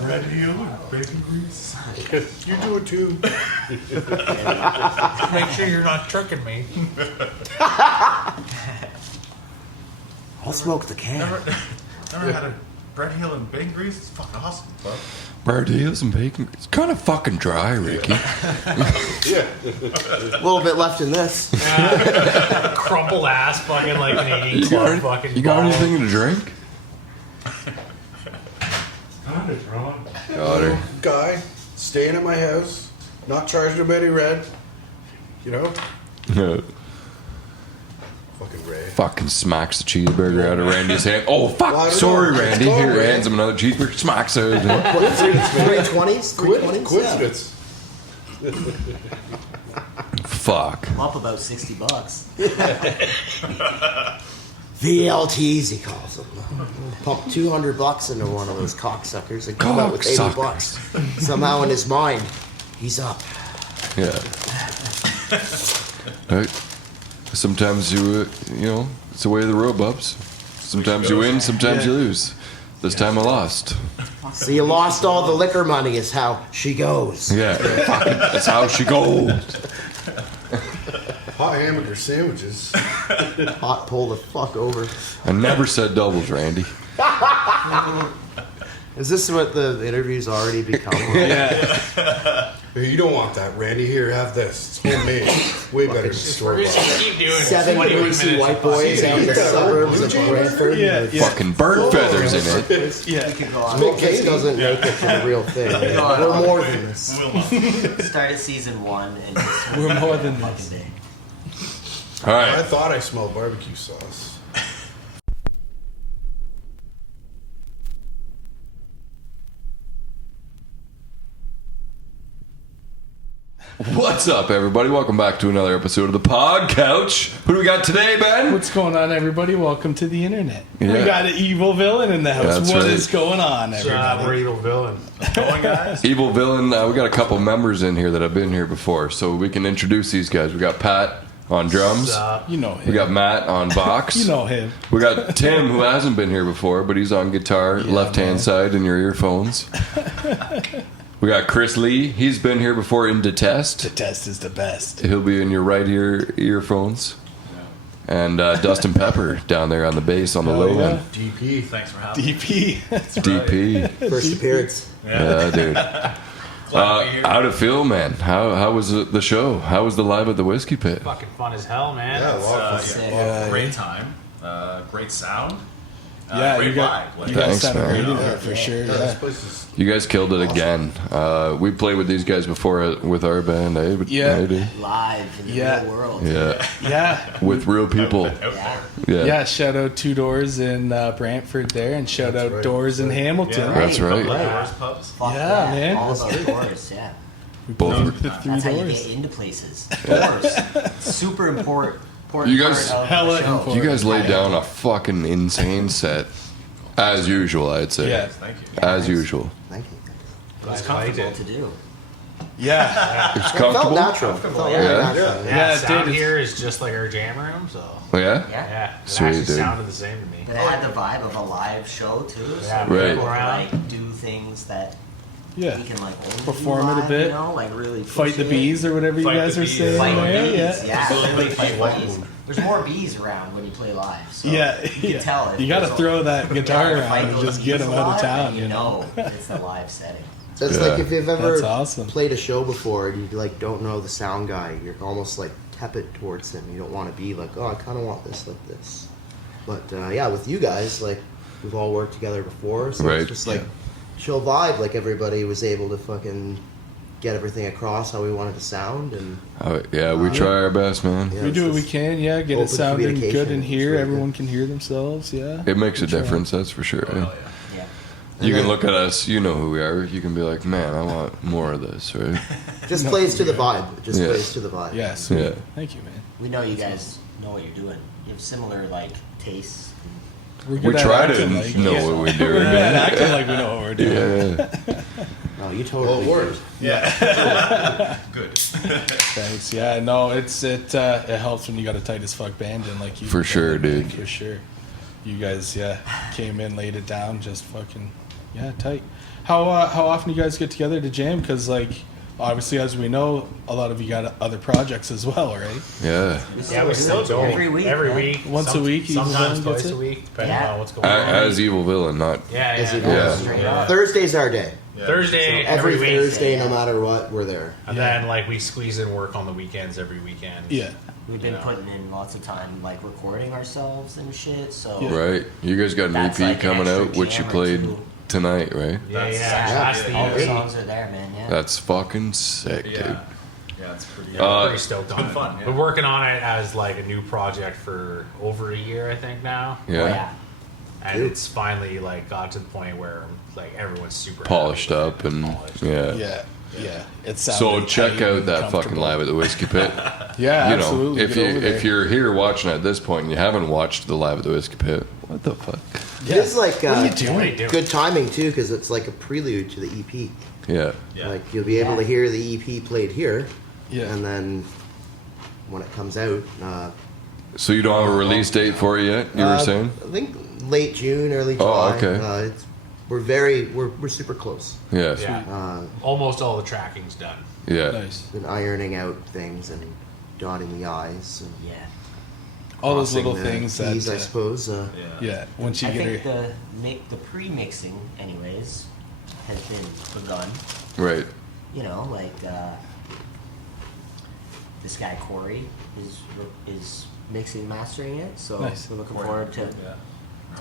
bread heel and bacon grease. You do it too. Make sure you're not tricking me. I'll smoke the can. Never had a bread heel and bacon grease? It's fucking awesome, bud. Bread heels and bacon. It's kind of fucking dry, Ricky. Yeah. A little bit left in this. Crumpled ass fucking like Canadian club fucking You got ball. anything to drink? Got her. Guy staying at my house, not charging him any rent. You know? Fucking Ray. Fucking smacks the cheeseburger out of Randy's hand. Oh, fuck. Well, I don't Sorry, know. Randy. It's Here, gone, hands him another cheeseburger. Smacks it. 320s? 320s? Coincidence. Fuck. I'm up about $60. VLTs, he calls them. Pump $200 into one of those cocksuckers and come out with $80. Somehow in his mind, he's up. Yeah. Right. Sometimes you know, it's the way of the road, bubs. Sometimes you win, sometimes you lose. This time I lost. So you lost all the liquor money is how she goes. Yeah. Fucking, that's how she goes. Hot hamburger sandwiches. Hot pull the fuck over. I never said doubles, Randy. Is this what the interview's already become? Hey, you don't want that, Randy. Here, have this. It's homemade. Way better than store We're bought. just gonna keep doing it. 7 greasy white boys out in the suburbs of Brantford. Fucking bird feathers in it. We could go on. This doesn't make it to the real thing. We're more than this. Started season 1 and just We're more than fucking this. day. All I right. thought I smelled barbecue sauce. What's up, everybody? Welcome back to another episode of the Podcouch. Who do we got today, Ben? What's going on, everybody? Welcome to the internet. Yeah. We got an evil villain in the house. That's What right. is going on, everybody? We're evil villain. Going, guys? Evil Villain. We got a couple members in here that have been here before, so we can introduce these guys. We got Pat on drums. You know him. We got Matt on box. You know him. We got Tim, who hasn't been here before, but he's on guitar, left-hand side in your earphones. We got Chris Lee. He's been here before in Detest. The test is the best. He'll be in your right earphones. And Dustin Pepper down there on the bass on the low yeah. end. DP. Thanks for having me. DP. That's right. DP. First appearance. Yeah, dude. Glad to be here. How'd it feel, man? How was the show? How was the live at the Whiskey Pit? Fucking fun as hell, man. Yeah, a lot of fun. Sick. Great time. Great sound. Yeah, great you got vibe. Like, you guys Thanks, sounded man. great in there for sure. This Yeah. place is You guys killed it again. We played with these guys before with our band, eh? But- Yeah. dude. Live in the Yeah. real world. Yeah. Yeah. With real people. Yeah. Yeah. Yeah, shout out Two Doors in Brantford there, and shout out right. Doors in Hamilton. Yeah. That's right. Doors, pubs. Fuck Yeah, man. All about doors, yeah. Both. The Three That's how you Doors. get into places. Doors. Super important. You guys- part of Hella the show. important. You guys laid down a fucking insane set. As usual, I'd say. Yeah. Thank you. As usual. Thank you. It's Comfortable to do. Yeah. It's It felt comfortable. natural. It felt Yeah. very natural. Yeah, Yeah, sound dude, here is just like our jam room, so Oh, yeah? Yeah. yeah, it Sweet, actually dude. sounded the same to me. But it had the vibe of a live show too. So Yeah, Right. people around. like do things that Yeah. we can like only do Perform it a live, bit. You know, like really Fight push the it. bees or whatever you Fight guys the are bees. saying Fight the there. bees. Yeah. Yeah, literally fight Fight bees. one. There's more bees around when you play live. So Yeah, you yeah. can tell. if You got to there's throw that guitar yeah, around fight and those just get bees them out of live, town. and You know. it's a live setting. That's Yeah. like if you've ever That's awesome. played a show before and you like don't know the sound guy, you're almost like tepid towards him. You don't want to be like, oh, I kind of want this like this. But yeah, with you guys, like we've all worked together before, so Right. it's just like chill vibe. Like everybody was able to fucking get everything across how we wanted to sound, and Yeah, we try our best, man. yeah, We it's do what we just- can, yeah. Get open it sounding communication. good in here. It's really Everyone good. can hear themselves, yeah. It makes a We try. difference, that's for sure. Oh, eh? yeah. Yeah. You can look at us, you know who we are. You can be like, man, I want more of this, right? just plays to the vibe. It just Yeah. plays to the vibe. Yeah, sweet. Yeah. Thank you, man. We know you guys know what you're doing. You have similar like tastes. We're We good at try to acting like know yeah. what we're We're doing. good at acting like we know what we're doing. Yeah. No, you well, totally. it worked. Good. Thanks. Yeah, no, it helps when you got a tight as fuck band in like you. For sure, dude. For sure. You guys, yeah, came in, laid it down, just fucking, yeah, tight. How often do you guys get together to jam? Because like obviously, as we know, a lot of you got other projects as well, right? Yeah. Yeah, we still go every week. Every man. week. Once a week, Evil Sometimes Villain gets twice a it? week, depending Yeah. on what's going on. As Evil Villain, not. Yeah, As yeah. Evil Yeah. Straight Yeah. up. Thursday's our day. Yeah. Thursday, Every week. Thursday, yeah. no matter what, we're there. And then, like, we squeeze in work on the weekends every weekend. Yeah. We've been Yeah. putting in lots of time, like recording ourselves and shit. So Right. You guys got an That's EP like an coming extra out, which you jam or played two. tonight, right? Yeah, That's- that's the all the EP. songs are there, man. Yeah. That's fucking sick, Yeah. dude. Yeah, it's pretty. Yeah, Uh, we're pretty stoked on been it. fun, yeah. We're working on it as like a new project for over a year, I think now. Yeah. Oh, yeah. And Dude. it's finally like got to the point where like everyone's super Polished happy up with it, and polished. yeah. Yeah. It's So check out that fucking Live at the Whiskey Pit. Yeah, You know, absolutely. if Get over there. if you're here watching at this point and you haven't watched the Live at the Whiskey Pit, what the fuck? Yeah. It is like What are you What are doing? you doing? good timing too, because it's like a prelude to the EP. Yeah. Yeah. Like you'll be able Yeah. to hear the EP played here, Yeah. and then when it comes out, So you don't have a release date for it yet? You were saying? I think late June, early Oh, July. okay. We're super close. Yeah. Yeah. Almost all the tracking's done. Yeah. Nice. Been ironing out things and dotting the I's and Yeah. All those crossing little the things T's, that. I suppose. Yeah. Once you I get think her. the pre-mixing, anyways, has been begun. Right. You know, like this guy Corey is mixing and mastering it. So Nice. we're looking forward to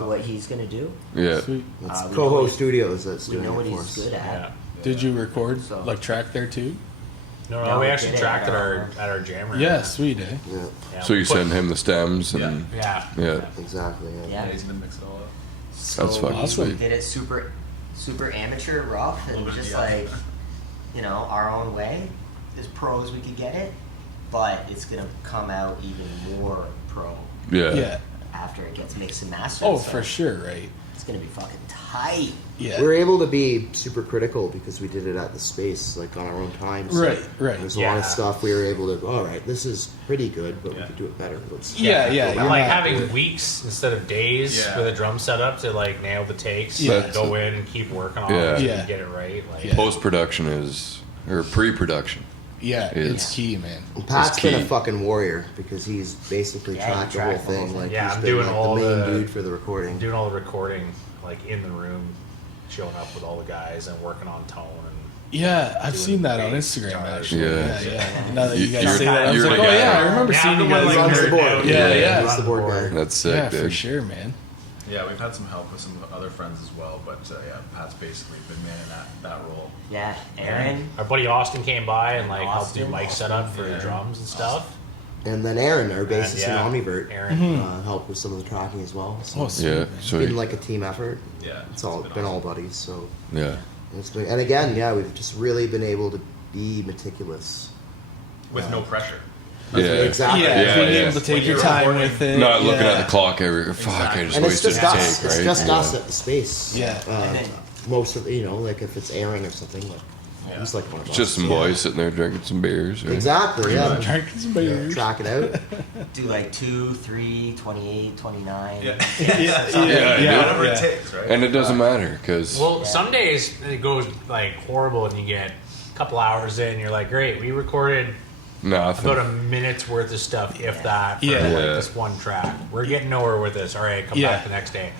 what he's gonna do. Yeah. Sweet. It's we Coho know- Studios that's We doing know it what for he's us. good at. Yeah. Did you record So- like track there too? No, No, we we actually did it tracked at at our- our jam room. Yeah, sweet, eh? Yeah, Yeah, So you we put- send him the stems and Yeah. yeah. exactly. Yeah. Yeah. Yeah, he's gonna mix it all up. So That's fucking we sweet. did it super amateur, rough, and Little bit, just yeah. like, you know, our own way, as pro as we could get it. But it's gonna come out even more pro Yeah. Yeah. after it gets mixed and mastered. Oh, so for sure, right? It's gonna be fucking tight. Yeah. We're able to be super critical because we did it at the space, like on our own time. So Right, right. There's a lot of Yeah. stuff we were able to. All right, this is pretty good, but we Yeah. could do it better. Let's Yeah, And you're like not- having weeks instead of days Yeah. with a drum setup to like nail the takes, Yeah. and go in and keep working on Yeah. it Yeah. and get it right. Like, Yeah. Post production is or pre-production. Yeah, it's Is- key, man. And Pat's been a key. fucking warrior because he's basically Yeah, he tracked the whole tracked the whole thing. thing. Like Yeah, he's I'm been doing like all the main the- dude for the recording. doing all the recording like in the room, showing up with all the guys and working on tone and Yeah, I've Doing seen that on bass Instagram guitars. actually. Yeah. Yeah. Now that you guys You're- say that, I was you're like, the oh guy. yeah, I remember Yeah, seeing I'm you the one, guys like, on runs the there. board. Yeah, yeah. He's the board guy. That's sick, Yeah, dude. for sure, man. Yeah, we've had some help with some other friends as well, but yeah, Pat's basically been manning that role. Yeah, Aaron. our buddy Austin came by and like helped do Austin. mic setup for the Yeah. drums and stuff. And then Aaron, our And, bassist yeah, in Omnivert, Aaron. helped with some of the tracking as well. So Oh, it's sweet. Yeah. man. So been like a team effort. Yeah, It's all been all buddies. So yeah. it's been, and again, yeah, we've just really been able to be meticulous. with no pressure. Yeah. Exactly. Yeah, Yeah, being yeah. able to take When your you're time recording, with it. Not looking yeah. at the clock every fuck. I just And it's wasted just a us. take, It's right? just Yeah. us at the space. Yeah. And then- Most of like if it's Aaron or something, like he's like one of us. It's just some boys sitting there drinking some beers. Right? Exactly. Yeah. Drinking some beers. Track it out. Do like 2, 3, 28, 29. Yeah. Yeah, yeah. Whatever yeah. it takes, right? And it doesn't matter because Well, some days it goes like horrible and you get a couple hours in, you're like, great, we recorded nothing. about a minute's worth of stuff, if that, for Yeah. like Yeah. this one track. We're getting nowhere with this. All right, come Yeah. back the next day.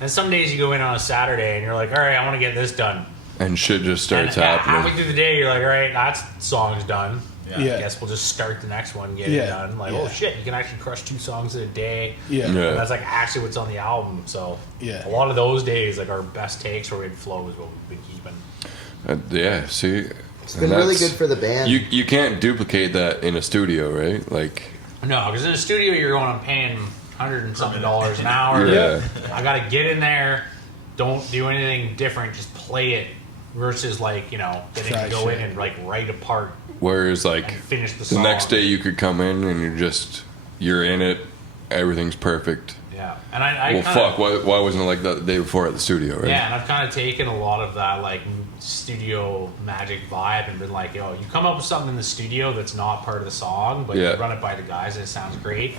And some days you go in on a Saturday and you're like, all right, I want to get this done. And shit just starts and happening. halfway through the day, you're like, all right, that song's done. Yeah. I guess we'll just start the next one, get Yeah. it done. Like, Yeah. oh shit, you can actually crush 2 songs in a day. Yeah. Yeah. And that's like actually what's on the album. So Yeah. a lot of those days, like our best takes or in flow is what we've been keeping. Yeah, see, It's been really good for the band. You can't duplicate that in a studio, right? Like, No, because in the studio you're going, I'm paying $100 and something an hour. Yeah. I got to get in there. Don't do anything different. Just play it. Versus like getting Try to go in shit. and like write a part whereas like and finish the the song. next day you could come in and you're in it, everything's perfect. Yeah, and I Well, kinda, fuck, why wasn't it like that the day before at the studio, right? Yeah, and I've kind of taken a lot of that like studio magic vibe and been like, yo, you come up with something in the studio that's not part of the song, but Yeah. you run it by the guys and it sounds great.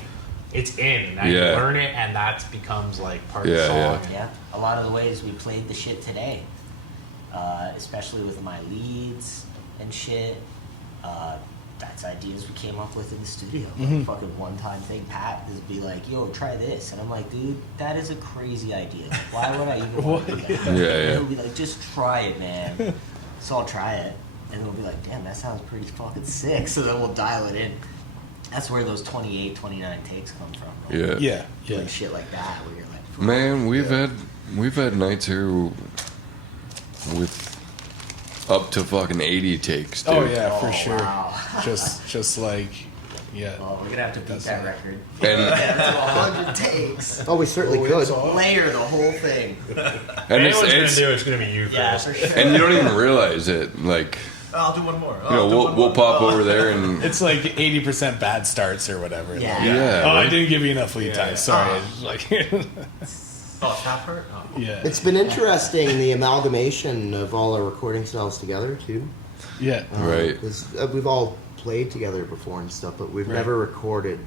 It's in, and Yeah. you learn it, and that becomes like part of Yeah, the song. yeah. Yeah, a lot of the ways we played the shit today. especially with my leads and shit. That's ideas we came up with in the studio. Like, fucking one-time thing. Pat is be like, "Yo, try this," and I'm like, "Dude, that is a crazy idea. Why would I even want to do that?" Yeah. He'll be like, "Just try it, man." So I'll try it, and we'll be like, "Damn, that sounds pretty fucking sick." So then we'll dial it in. That's where those 28, 29 takes come from. Right? Yeah. Doing shit like that, where you're like, "Fuck." Man, we've had nights here with up to fucking 80 takes, dude. Oh yeah, for Oh, sure. wow. Just like, yeah. Oh, we're gonna have to beat That's that it. record. And Yeah, that's 100 takes. Oh, we certainly could. Layer the whole thing. and If anyone's gonna do it, it's gonna be you, Chris. Yeah, for sure. and you don't even realize it. Like, I'll do one more. you know, we'll pop over there and It's like 80% bad starts or whatever. Yeah. Like, yeah. oh, I right? didn't give you enough lead time. Sorry. Like, Oh, tap hurt? Oh. yeah. It's been interesting, the amalgamation of all our recording styles together, too. Yeah. Right. 'Cause, we've all played together before and stuff, but we've Right. never recorded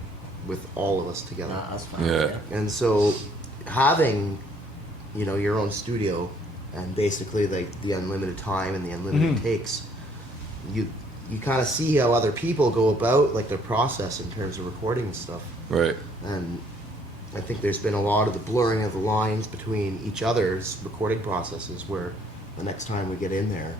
with all of us together. Nah, that's fine. Yeah. And so having, you know, your own studio and basically like the unlimited time and the unlimited takes, you kind of see how other people go about like their process in terms of recording and stuff. Right. And I think there's been a lot of the blurring of the lines between each other's recording processes where the next time we get in there,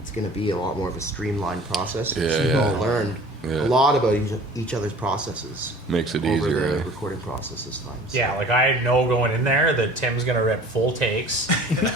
it's going to be a lot more of a streamlined process. Yeah, We've yeah. all learned Yeah. a lot about each other's processes. Makes it over easier, the eh? recording process this time. So. Yeah, like I know going in there that Tim's gonna rip full takes.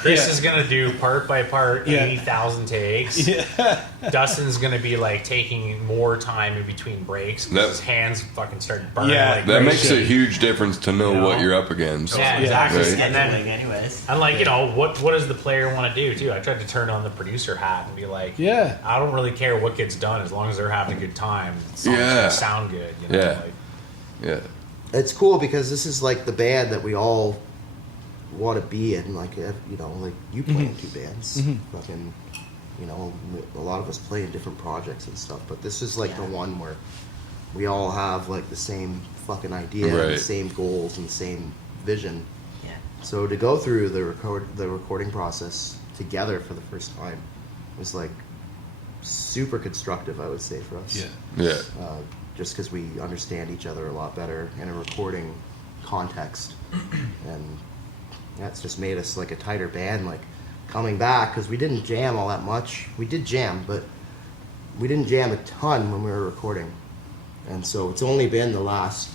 Chris Yeah. is gonna do part by part, Yeah. 80,000 takes. Yeah. Dustin's gonna be like taking more time in between breaks because That- his hands fucking start burning. Yeah. like That crazy. makes a huge difference to know You know? what you're up against. Yeah, exactly. Right. And then, Scheduling, anyways. and like, you know, what does the player want to do too? I tried to turn on the producer hat and be like, Yeah. I don't really care what gets done as long as they're having a good time. The song's Yeah. gonna sound good. You know? Yeah. Like, Yeah. It's cool because this is like the band that we all want to be in. Like, you know, like you play in two bands. Fucking, you know, a lot of us play in different projects and stuff. But this is like the one where we all have like the same fucking idea, and Right. the same goals, and the same vision. Yeah. So to go through the recording process together for the first time was like super constructive, I would say, for us. Yeah. Yeah. Just because we understand each other a lot better in a recording context, and that's just made us like a tighter band. Like coming back, because we didn't jam all that much. We did jam, but we didn't jam a ton when we were recording, and so it's only been the last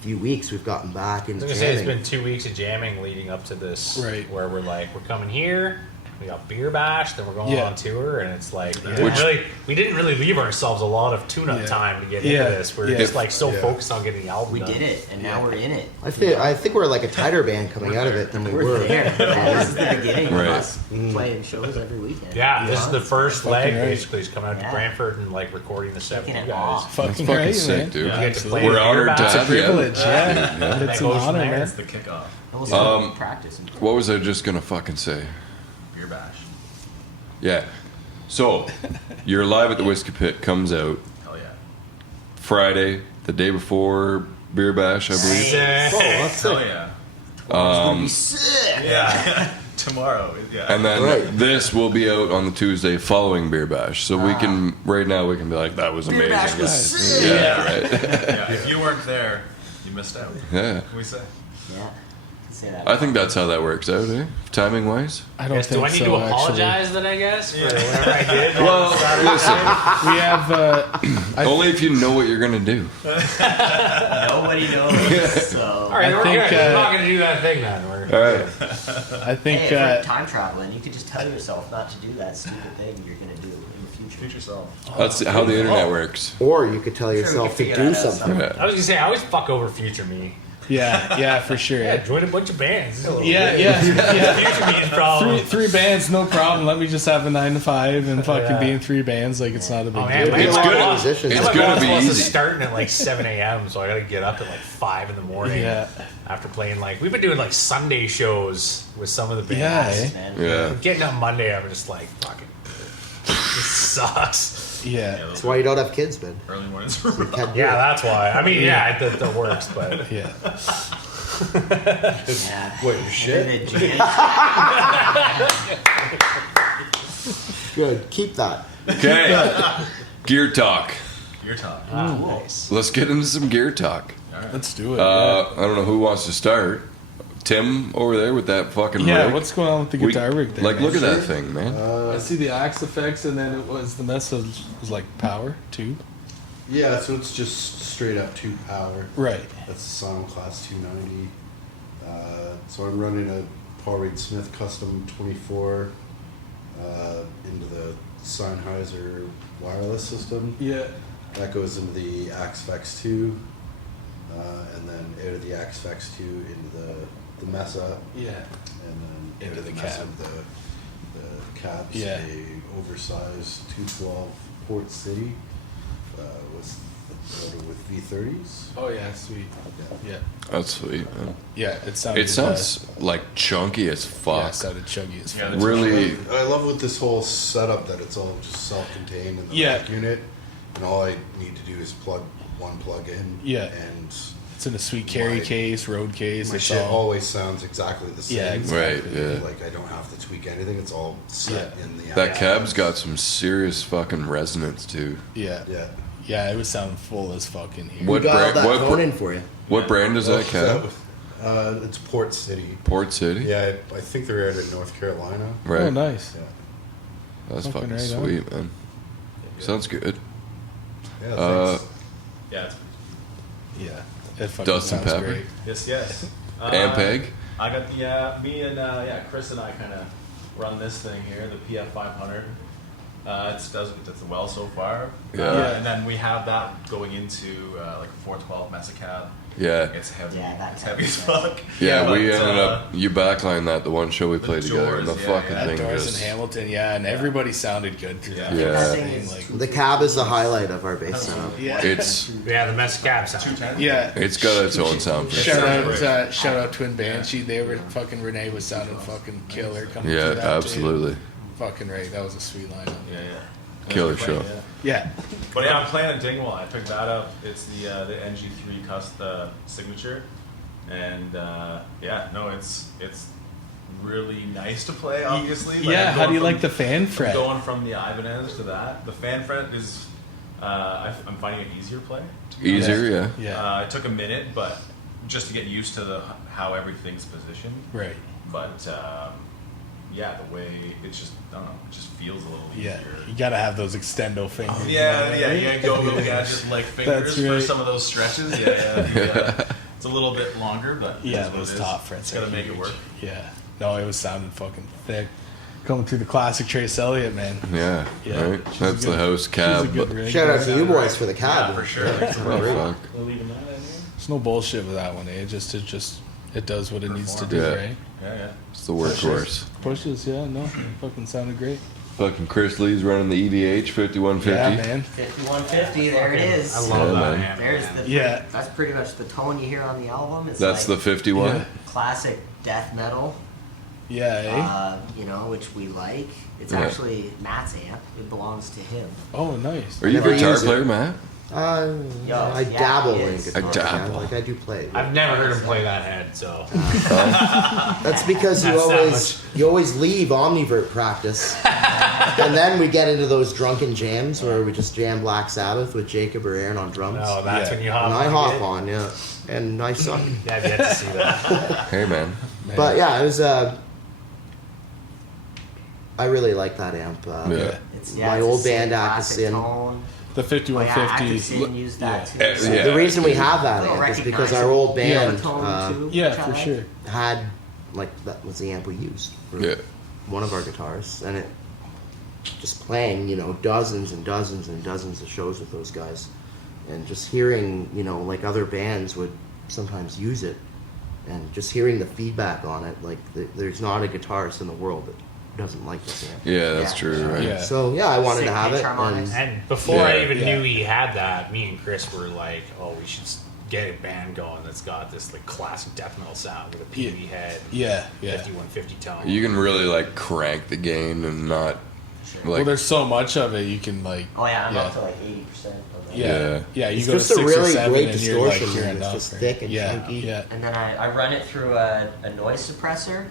few weeks we've gotten back I into was gonna say it's jamming. been 2 weeks of jamming leading up to this, Right. where we're like, we're coming here, we got beer bash, then we're going Yeah. on tour, and it's like Which- we didn't really leave ourselves a lot of tune-up Yeah. time to get Yeah. into this. We're Yeah. just like so Yeah. focused on getting the album We done. did it, and now we're in it. I think we're like a tighter band coming out of it than we We're were. there. This is the beginning Right. of us playing shows every weekend. Yeah, You this is know? the first Fucking leg right. basically. Is coming out to Yeah. Brantford and like recording the set with Taking you it guys. off. Fucking That's fucking right, sick, man. dude. You get to play We're the beer honored to bash. It's a have you. privilege, yeah. That It's an goes from honor, there. man. It's the kickoff. And we'll still practice. And What was I just gonna fucking say? Beer bash. Yeah. So, you're live at the Whiskey Pit comes out Hell yeah. Friday, the day before Beer Bash, I believe. Sick. Oh, that's Hell sick. yeah. be sick. Yeah. Tomorrow. Yeah. And then Right. this will be out on the Tuesday following Beer Bash. So we can, right now, we can be like, that was Beer amazing. bash was guys. sick. Yeah, right. Yeah, if you weren't there, you missed out. Yeah. What can we say? Yeah. Say that. I think that's how that works out, eh? Timing wise. I don't Yes, think do I need so, to actually. apologize then, I guess, for whatever I did? Well, listen, We have, only if you know what you're gonna do. Nobody knows. So. All right, I we're think, good. We're not going to do that thing then. We're, All right. I think, Hey, if you're time traveling, you could just tell yourself not to do that stupid thing you're gonna do in the future. Treat yourself. That's how the internet works. Or you could tell we yourself can to figure do that out something. I Yeah. was going to say, I always fuck over future me. yeah, for sure. Yeah, Yeah, join a bunch of bands. yeah. Future me is problem. Three bands, no problem. Let me just have a 9 to 5 and fucking Yeah. be in 3 bands. Like it's not a big Oh, man, deal. my It's boss- good. my Musicians. It's boss gonna be wants to easy. starting at like 7 a.m., so I got to get up at like 5 in the morning. Yeah. After playing like we've been doing like Sunday shows with some of the Yeah, bands. eh? Man. Yeah. Getting up Monday, I'm just like fucking. This sucks. Yeah, That's why you don't have kids, man. Early mornings. You can't do Yeah, it. that's why. I mean, yeah, that works, but yeah. Yeah. What, your shit? And then Good. Keep that. Okay. Gear talk. Your talk. Nice. Let's get into some gear talk. All right. Let's do it. I don't know who wants to start. Tim over there with that fucking yeah, rig. what's going on with the guitar rig there? Like, man? look at that thing, man. I see the axe effects, and then it was the message was like power too. Yeah, so it's just straight up 2 power. Right. That's the Sound Class 290. So I'm running a Paul Reed Smith Custom 24 into the Sennheiser wireless system. Yeah. That goes into the Axe-Vex 2, and then out of the Axe-Vex 2 into the Mesa, Yeah. and then Into out of the Mesa, cab. the cab's Yeah. a oversized 212 Port City with V30s. Oh yeah, sweet. Yeah. That's sweet, man. Yeah, it sounded. It sounds like chunky as Yeah, fuck. it sounded chuggy as Yeah, fuck. Really, I love with this whole setup that it's all just self-contained in the Yeah. back unit, and all I need to do is plug one plug in. Yeah. And It's in a sweet carry My- case, road case. my It's shit all. always sounds exactly the same. Yeah, exactly. Right, yeah. Like I don't have to tweak anything. It's all set Yeah. in the. that amp. cab's got some serious fucking resonance too. Yeah. Yeah. Yeah, it was sounding full as fuck in here. What We got all brand- that what tone br- in for you. What brand is that cab? It's Port City. Port City. Yeah, I think they're out in North Carolina. Right. Oh, nice. Yeah. That's Fucking fucking right on. sweet, man. Sounds good. Yeah. Uh, Thanks. Yeah. It's, Yeah. It fucking Dustin sounds Pepper. great. yes. Ampeg? I got the me and Chris and I kind of run this thing here, the PF 500. It does well so far. Yeah. And then we have that going into like a 412 Mesa cab. Yeah. It's heavy. Yeah, that's it's heavy as heavy. fuck. Yeah, But, we ended up. You backlined that the one show we played together, and the Doors, yeah, fucking yeah. thing Doors in just. Hamilton, yeah, and everybody sounded good through that. Yeah. That thing, thing is like- The cab is the highlight of our bass setup. Yeah. It's Yeah, the Mesa Cab sound. 210. Yeah. it's got its own sound for Shout sure. out, shout out Twin Banshee. They were fucking Renee was sounding fucking killer coming Yeah, through that too. absolutely. Fucking right. That was a sweet lineup. Yeah. Killer That's show. funny, yeah. Yeah. But yeah, I'm playing a Dingwall. I picked that up. It's the NG3 signature, and it's really nice to play. Obviously, Like, Yeah. I'm How do going you from- like the fan fret? Going from the Ibanez to that, the fan fret is. I'm finding it easier to play. To be honest. Easier, yeah. Yeah. It took a minute, but just to get used to how everything's positioned. Right. But the way it just I don't know, it just feels a little Yeah. easier. You gotta have those extendo fingers. Yeah, you know, yeah, right? you gotta go gadget like fingers That's for right. some of those stretches. Yeah. It's a little bit longer, but Yeah, that's what those it is. top frets. Just gotta are make it huge. work. Yeah. No, it was sounding fucking thick. Coming through the classic Trace Elliott, man. Yeah, Yeah, right. she's a That's the good- house She's a cab. good rig. Shout out to you Yeah. boys for the cab. Yeah, for sure. Yeah, Oh, great. fuck. We're leaving that in here. There's no bullshit with that one. It does what it needs to do, Yeah. right? Yeah. It's the workhorse. Pushes, yeah, no, fucking sounded great. Fucking Chris Lee's running the EVH 5150. Yeah, man. 5150, there it is. I love Yeah, that man. amp. There's the Yeah. That's pretty much the tone you hear on the album. It's That's like the 51. Yeah. classic death metal, Yeah, eh? which we like. It's Yeah. actually Matt's amp. It belongs to him. Oh, nice. Are you a Never guitar use it. player, Matt? Yo, I yeah, dabble he in is. guitar. I dabble. Yeah, like I do play. I've never heard him play that head, so. That's because That's that you always leave Omnivert practice, and then we get into those drunken jams where we just jam Black Sabbath with Jacob or Aaron on drums. No, that's Yeah. when you hop and I on hop again. on, yeah, and I suck. Yeah, I've yet to see that. Hey, man. But yeah, it was. I really like that amp. Yeah. It's, My it's the old same band, classic Atkinson. tone. The Oh, yeah, 5150. Atkinson used that too. Yeah. so- Yeah. The reason we have that Little amp is because our old recognizable band tone, too, Yeah, which I for like. sure. had that was the amp we used for Yeah. one of our guitars, and it just playing dozens and dozens and dozens of shows with those guys, and just hearing like other bands would sometimes use it, and just hearing the feedback on it, like there's not a guitarist in the world that doesn't like this amp. Yeah, that's Yeah. true, right? Yeah. So yeah, I wanted Sick to have pitch it, harmonics. and And before I Yeah. even Yeah. knew he had that, me and Chris were like, "Oh, we should get a band going that's got this like classic death metal sound with a PV head, Yeah, yeah. 5150 tone." You can really like crank the gain and not Well, like. there's so much of it, you can like. Oh yeah, I'm Yeah. up to like 80% of that. Yeah, yeah. You it's go to just a 6 really or 7 great and you're like, distortion. you're Man. It's enough, just right? thick and yeah, chunky. Yeah, And then I run it through a noise suppressor,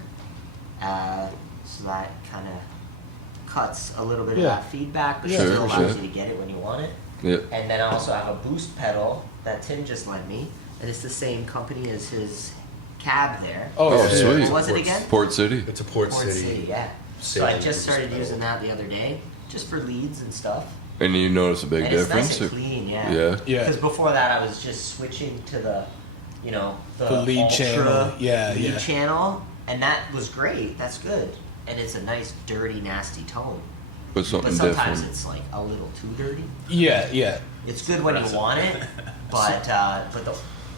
so that kind of cuts a little bit of Yeah. that feedback, but Yeah, still Sure, allows sure. you to get it when you want it. Yeah. And then I also have a boost pedal that Tim just lent me, and it's the same company as his cab there. Oh, Oh, yeah. sweet. What was it again? Port City. It's a Port, Port City, yeah. So I Sailing just started boost using pedal. that the other day, just for leads and stuff. And you notice a big And it's difference? nice and clean, yeah. Yeah. Yeah. Because before that, I was just switching to the, you know, The lead Ultra channel. Yeah, lead yeah. channel, and that was great. That's good, and it's a nice, dirty, nasty tone. But But something sometimes different. it's like a little too dirty. Yeah, yeah. It's good when you want it, but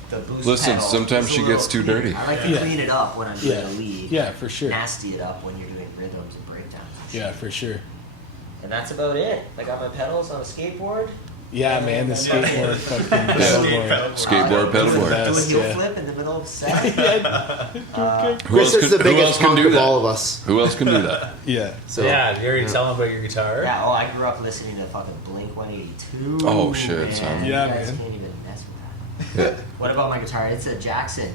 the boost Listen, pedal sometimes is a she little gets too cleaner. dirty. I like to Yeah. clean it up when I'm doing Yeah. a lead. Yeah, for sure. Nasty it up when you're doing rhythms and breakdowns. And shit. Yeah, for sure. And that's about it. I got my pedals on a skateboard. Yeah, man, the skateboard fucking pedalboard. Skateboard, Do a pedalboard. Best, heel yeah. flip in the middle of set. Who Chris else is the can- who else biggest can punk do of that? all of us. Who else can do that? Yeah. So yeah, you already tell them about your guitar. Yeah, I grew up listening to fucking Blink 182. Oh, shit, man. son. You Yeah, guys man. can't even mess with that. Yeah. What about my guitar? It's a Jackson.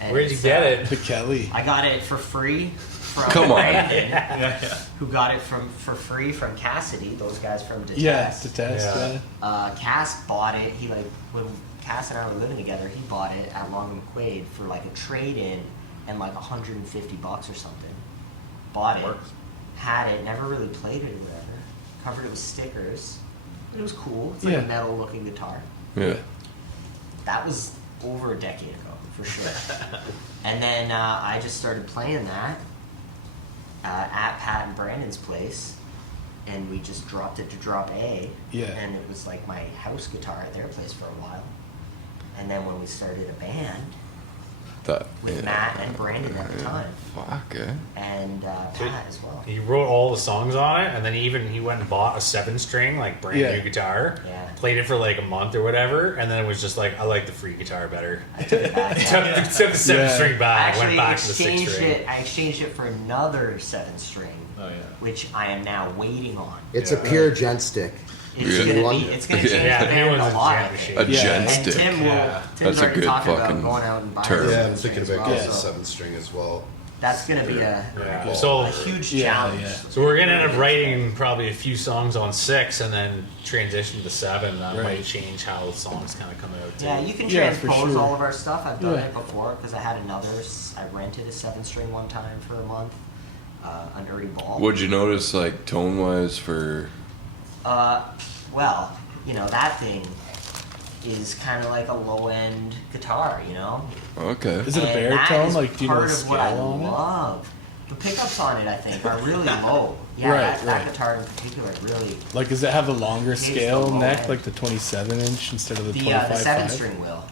And Where'd you it's, get it? The Kelly. I got it for free from Come on. Brandon, who got it for free from Cassidy, those guys from Detest. Yeah, to test. Yeah. Yeah. Cass bought it. He when Cass and I were living together, he bought it at Long and McQuaid for like a trade-in and like $150 or something. Bought it, Works. had it, never really played it or whatever. Covered it with stickers. It was cool. It's like Yeah. a metal-looking guitar. Yeah. That was over a decade ago, for sure. And then I just started playing that at Pat and Brandon's place, and we just dropped it to drop A. Yeah. And it was like my house guitar at their place for a while. And then when we started a band That. with yeah. Matt and Brandon at the time, Fuck, eh? and Pat as well. He wrote all the songs on it, and then he went and bought a 7-string, like brand Yeah. new guitar. Yeah. Played it for like a month or whatever, and then it was just like, I like the free guitar better. I took it back. Took the 7-string I back, actually went back to the exchanged 6-string. it. I exchanged it for another 7-string, Oh yeah. which I am now waiting on. it's Yeah. a pure gent stick. It's Yeah. gonna be. It's gonna change Yeah, the the new band one's a a lot. jam I machine. think. A Yeah. gent And stick. Tim will. Yeah. Tim's That's a already good talking about fucking going out and buying term. a Yeah, I'm 7-string thinking as about well, getting a so 7-string as well. that's gonna be Yeah. a So huge Yeah, challenge. yeah. So we're gonna end up writing probably a few songs on 6 and then transition to 7. That Right. might change how the songs kind of come out too. Yeah, you can Yeah, for transpose sure. all of our stuff. I've done Yeah. it before because I had another. I rented a 7-string one time for a month. A Nerdy Ball. What'd you notice, like, tone wise for. Well, that thing is kind of like a low end guitar, Okay. Is it a And baritone? that is Like, do you know part the of what I scale on it? love. The pickups on it, I think, are really low. Yeah, Right, that right. guitar in particular really. Like, does it have a longer It's scale the low neck, end. like the 27-inch instead of the The 25.5? 7-string will.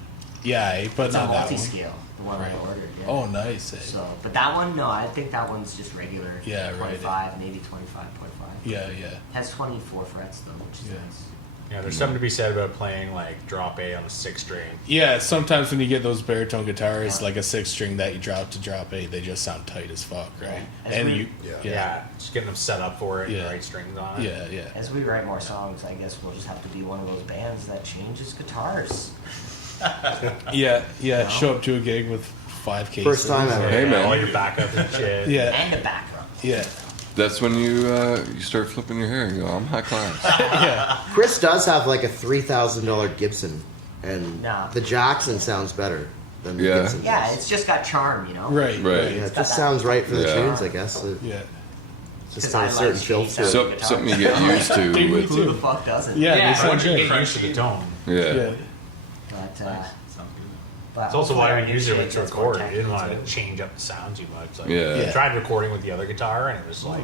Yeah, but It's a not that one. multi-scale, the one Right. I ordered. Yeah. Oh, nice. Eh? So, but that one, no, I think that one's just regular. Yeah, right. 25, maybe 25.5. Yeah, yeah. Has 24 frets though, which is Yeah. nice. Yeah, there's something to be said about playing like drop A on a 6-string. Yeah, sometimes when you get those baritone guitars, like a 6-string that you drop to drop 8, they just sound tight as fuck, right? As And we- you, Yeah, just getting them set up for it and Yeah. the right strings on it. yeah, yeah. As we write more songs, I guess we'll just have to be one of those bands that changes guitars. Yeah, yeah. No. Show up to a gig with 5 cases. First time ever. Hey, man. All your backup and shit. Yeah, And a backdrum. yeah, That's when you start flipping your hair and go, I'm high class. yeah. Chris does have like a $3,000 Gibson, and Nah. the Jackson sounds better than the Yeah. Gibson. Yeah, does. it's just got charm, Right, Right. right. Yeah, it just sounds right for the Yeah. tunes, I guess. Yeah, Just 'Cause got I a certain like feel shades to it. out. So, something you get used to Me with. too. Who the fuck doesn't? Yeah, Yeah, they sound once you good. get used to the tone. Yeah. Yeah, But, Sounds good. but It's also why hopefully we I used can it change to that's more record. We didn't want technical to too. change up the sound too much. Like, Yeah. we Yeah. tried recording with the other guitar, and it was like,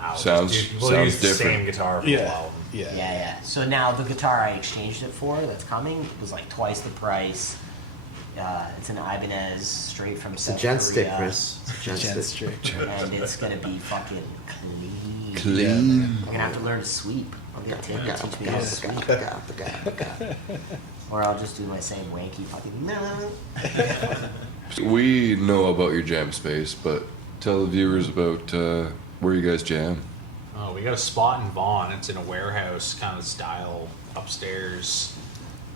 nah, Sounds- we'll sounds use the different. same guitar for a yeah, while. yeah. Yeah, yeah. So now the guitar I exchanged it for that's coming was like twice the price. It's an Ibanez straight from It's a South gent Korea. stick, Chris. It's a gent Jet stick. stick. And it's gonna be fucking clean. Clean. I'm gonna have to learn to sweep. I'll get Tim to teach me how to sweep. Yeah. Or I'll just do my same wanky fucking. We know about your jam space, but tell the viewers about where you guys jam. Oh, we got a spot in Vaughan. It's in a warehouse kind of style upstairs,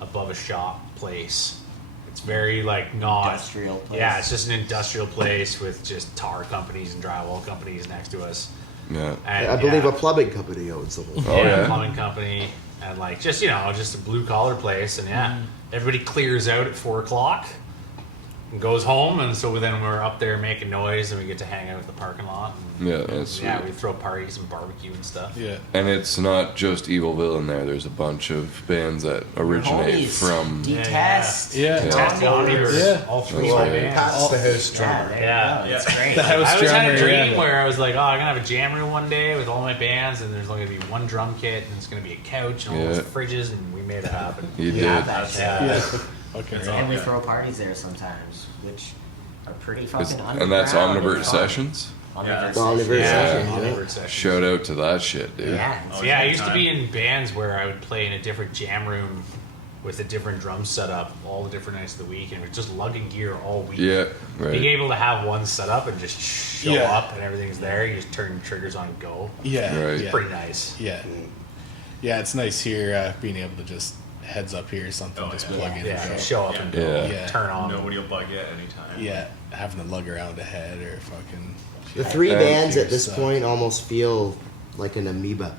above a shop place. It's very like not Industrial place. Yeah, it's just an industrial place with just tar companies and drywall companies next to us. Yeah. And, I believe yeah. a plumbing company owns the whole thing. Oh, yeah. Plumbing company, and like just just a blue collar place, and everybody clears out at 4:00 and goes home, and so then we're up there making noise, and we get to hang out at the parking lot. And, Yeah, that's sweet. we throw parties and barbecue and stuff. Yeah. And it's not just Evil Villain there. There's a bunch of bands that originate Homies, from. Detest. Yeah. Test Omniverse, Yeah. all three That's of my right. bands. Pat's the house Yeah, drummer. there Yeah. you go. It's great. The house I always had a drummer, dream yeah. where I was like, oh, I'm gonna have a jam room one day with all my bands, and there's only gonna be one drum kit, and it's gonna be a couch and all those Yeah. fridges, and we made it happen. You Yeah, did. that's Yeah. Okay. It's right. all And we good. throw parties there sometimes, which are pretty Is- fucking and that's underground Omnivert and fun. Sessions. Omnivert The Omnivert Sessions. Sessions. Yeah, Yeah. Omniverse sessions. Shout out to that shit, dude. Yeah. Oh, Yeah, I it's used to time. be in bands where I would play in a different jam room with a different drum setup all the different nights of the week, and we're just lugging gear all week. Yeah, Being right. able to have one set up and just show Yeah. up and everything's there, you just turn triggers on and go. Yeah. Right. Yeah. Pretty nice. Yeah. Yeah, it's nice here being able to just heads up here or something, Oh, just yeah. plug in Yeah, and go. show up and go. Yeah. Yeah. Turn on. Nobody will bug you at any time. Yeah, having to lug around a head or fucking. The three And bands at this suck. point almost feel like an amoeba.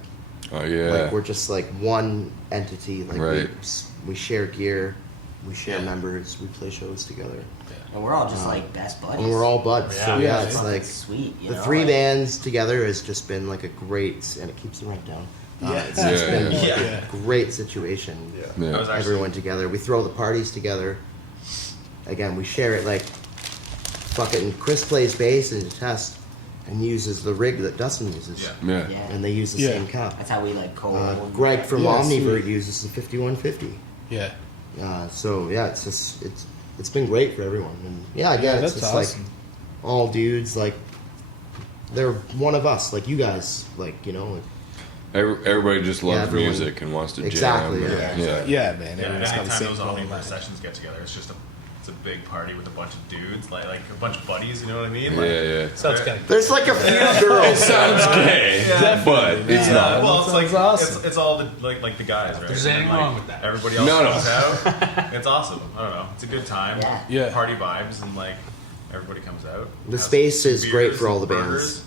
Oh yeah. Like we're just like one entity. Like Right. we share gear, we share Yeah. members, we play shows together, And we're all just like best buddies. and we're all buds. Yeah. So Yeah, yeah, it's it's Fucking like sweet. You the know? three like, bands together has just been like a great, and it keeps the rent down. It's just Yeah, been yeah. like Yeah. a great situation. Yeah. Yeah. I was actually, Everyone together. We throw the parties together. Again, we share it like fucking Chris plays bass and Test and uses the rig that Dustin uses. Yeah. Yeah. Yeah. And they use the Yeah. same cap. That's how we like co Greg from Yeah, Omnivert sweet. uses the 5150. Yeah. So yeah, it's just it's been great for everyone. And yeah, again, it's that's just awesome. like all dudes like they're one of us, like you guys, like like, Everybody just Yeah, loves everyone- music and wants to Exactly, jam. yeah. Yeah. Yeah, man. yeah, Everyone's got the anytime same those goal in Omnivert mind. sessions get together, it's a big party with a bunch of dudes, like a bunch of buddies. You know what I mean? Yeah, Like, yeah. So it's kind of there's like a few girls. Sounds gay, but it's Yeah, not. well, it's like Sounds awesome. it's all the like the guys, right? There's And anything then, wrong with that. Everybody else No, no. comes out. It's awesome. I don't know. It's a good time. Yeah. Yeah. Party vibes and like everybody comes out. The has space some is great beers for all and the bands. burgers.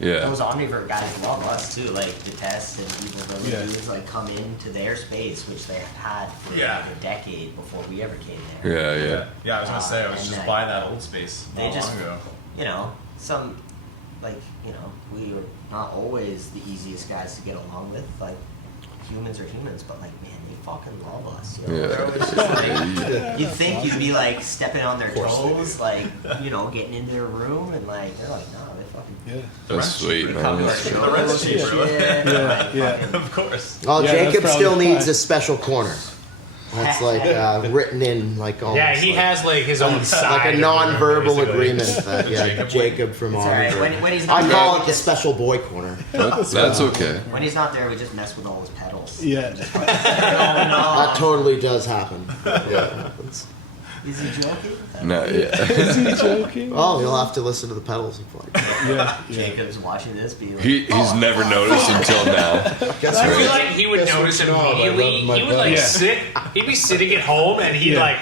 Yeah. Those Omnivert guys love us too, like the Test and Evil Villain Yeah. dudes like come into their space, which they had for Yeah. like a decade before we ever came there. Yeah, yeah. Yeah, I was gonna say I was And just then by that old space they not just- long ago. You know, some like we are not always the easiest guys to get along with. Like humans are humans, but like man, they fucking love us. You know? Yeah. They're always just like, you'd think you'd be like stepping on their toes, like getting into their room, and like they're like, no, they fucking. Yeah. The That's rent's sweet, cheaper. Come to our man. shows The rent's and cheaper. shit, Yeah, like, yeah. fucking- Of course. Oh, Yeah, that's Jacob probably still needs fine. a special corner. That's like written in, like almost. yeah, he like, has like his own side. like a of the room, non-verbal basically. agreement. That, yeah, Jacob Jacob from It's alright. Omnivert. When he's I not call there, it we the just- special boy corner. That's okay. When he's not there, we just mess with all his pedals. Yeah. That totally does happen. Yeah. It's- Is he joking? No, yeah. Is he joking? Oh, you'll have to listen to the pedals. Yeah. Yeah. Jacob's watching this, be like, He's never noticed until now. Guess I what? feel like he would Guess notice what, Knob? I immediately. love my He would like pedals. sit. He'd be sitting at home and he'd Yeah. like,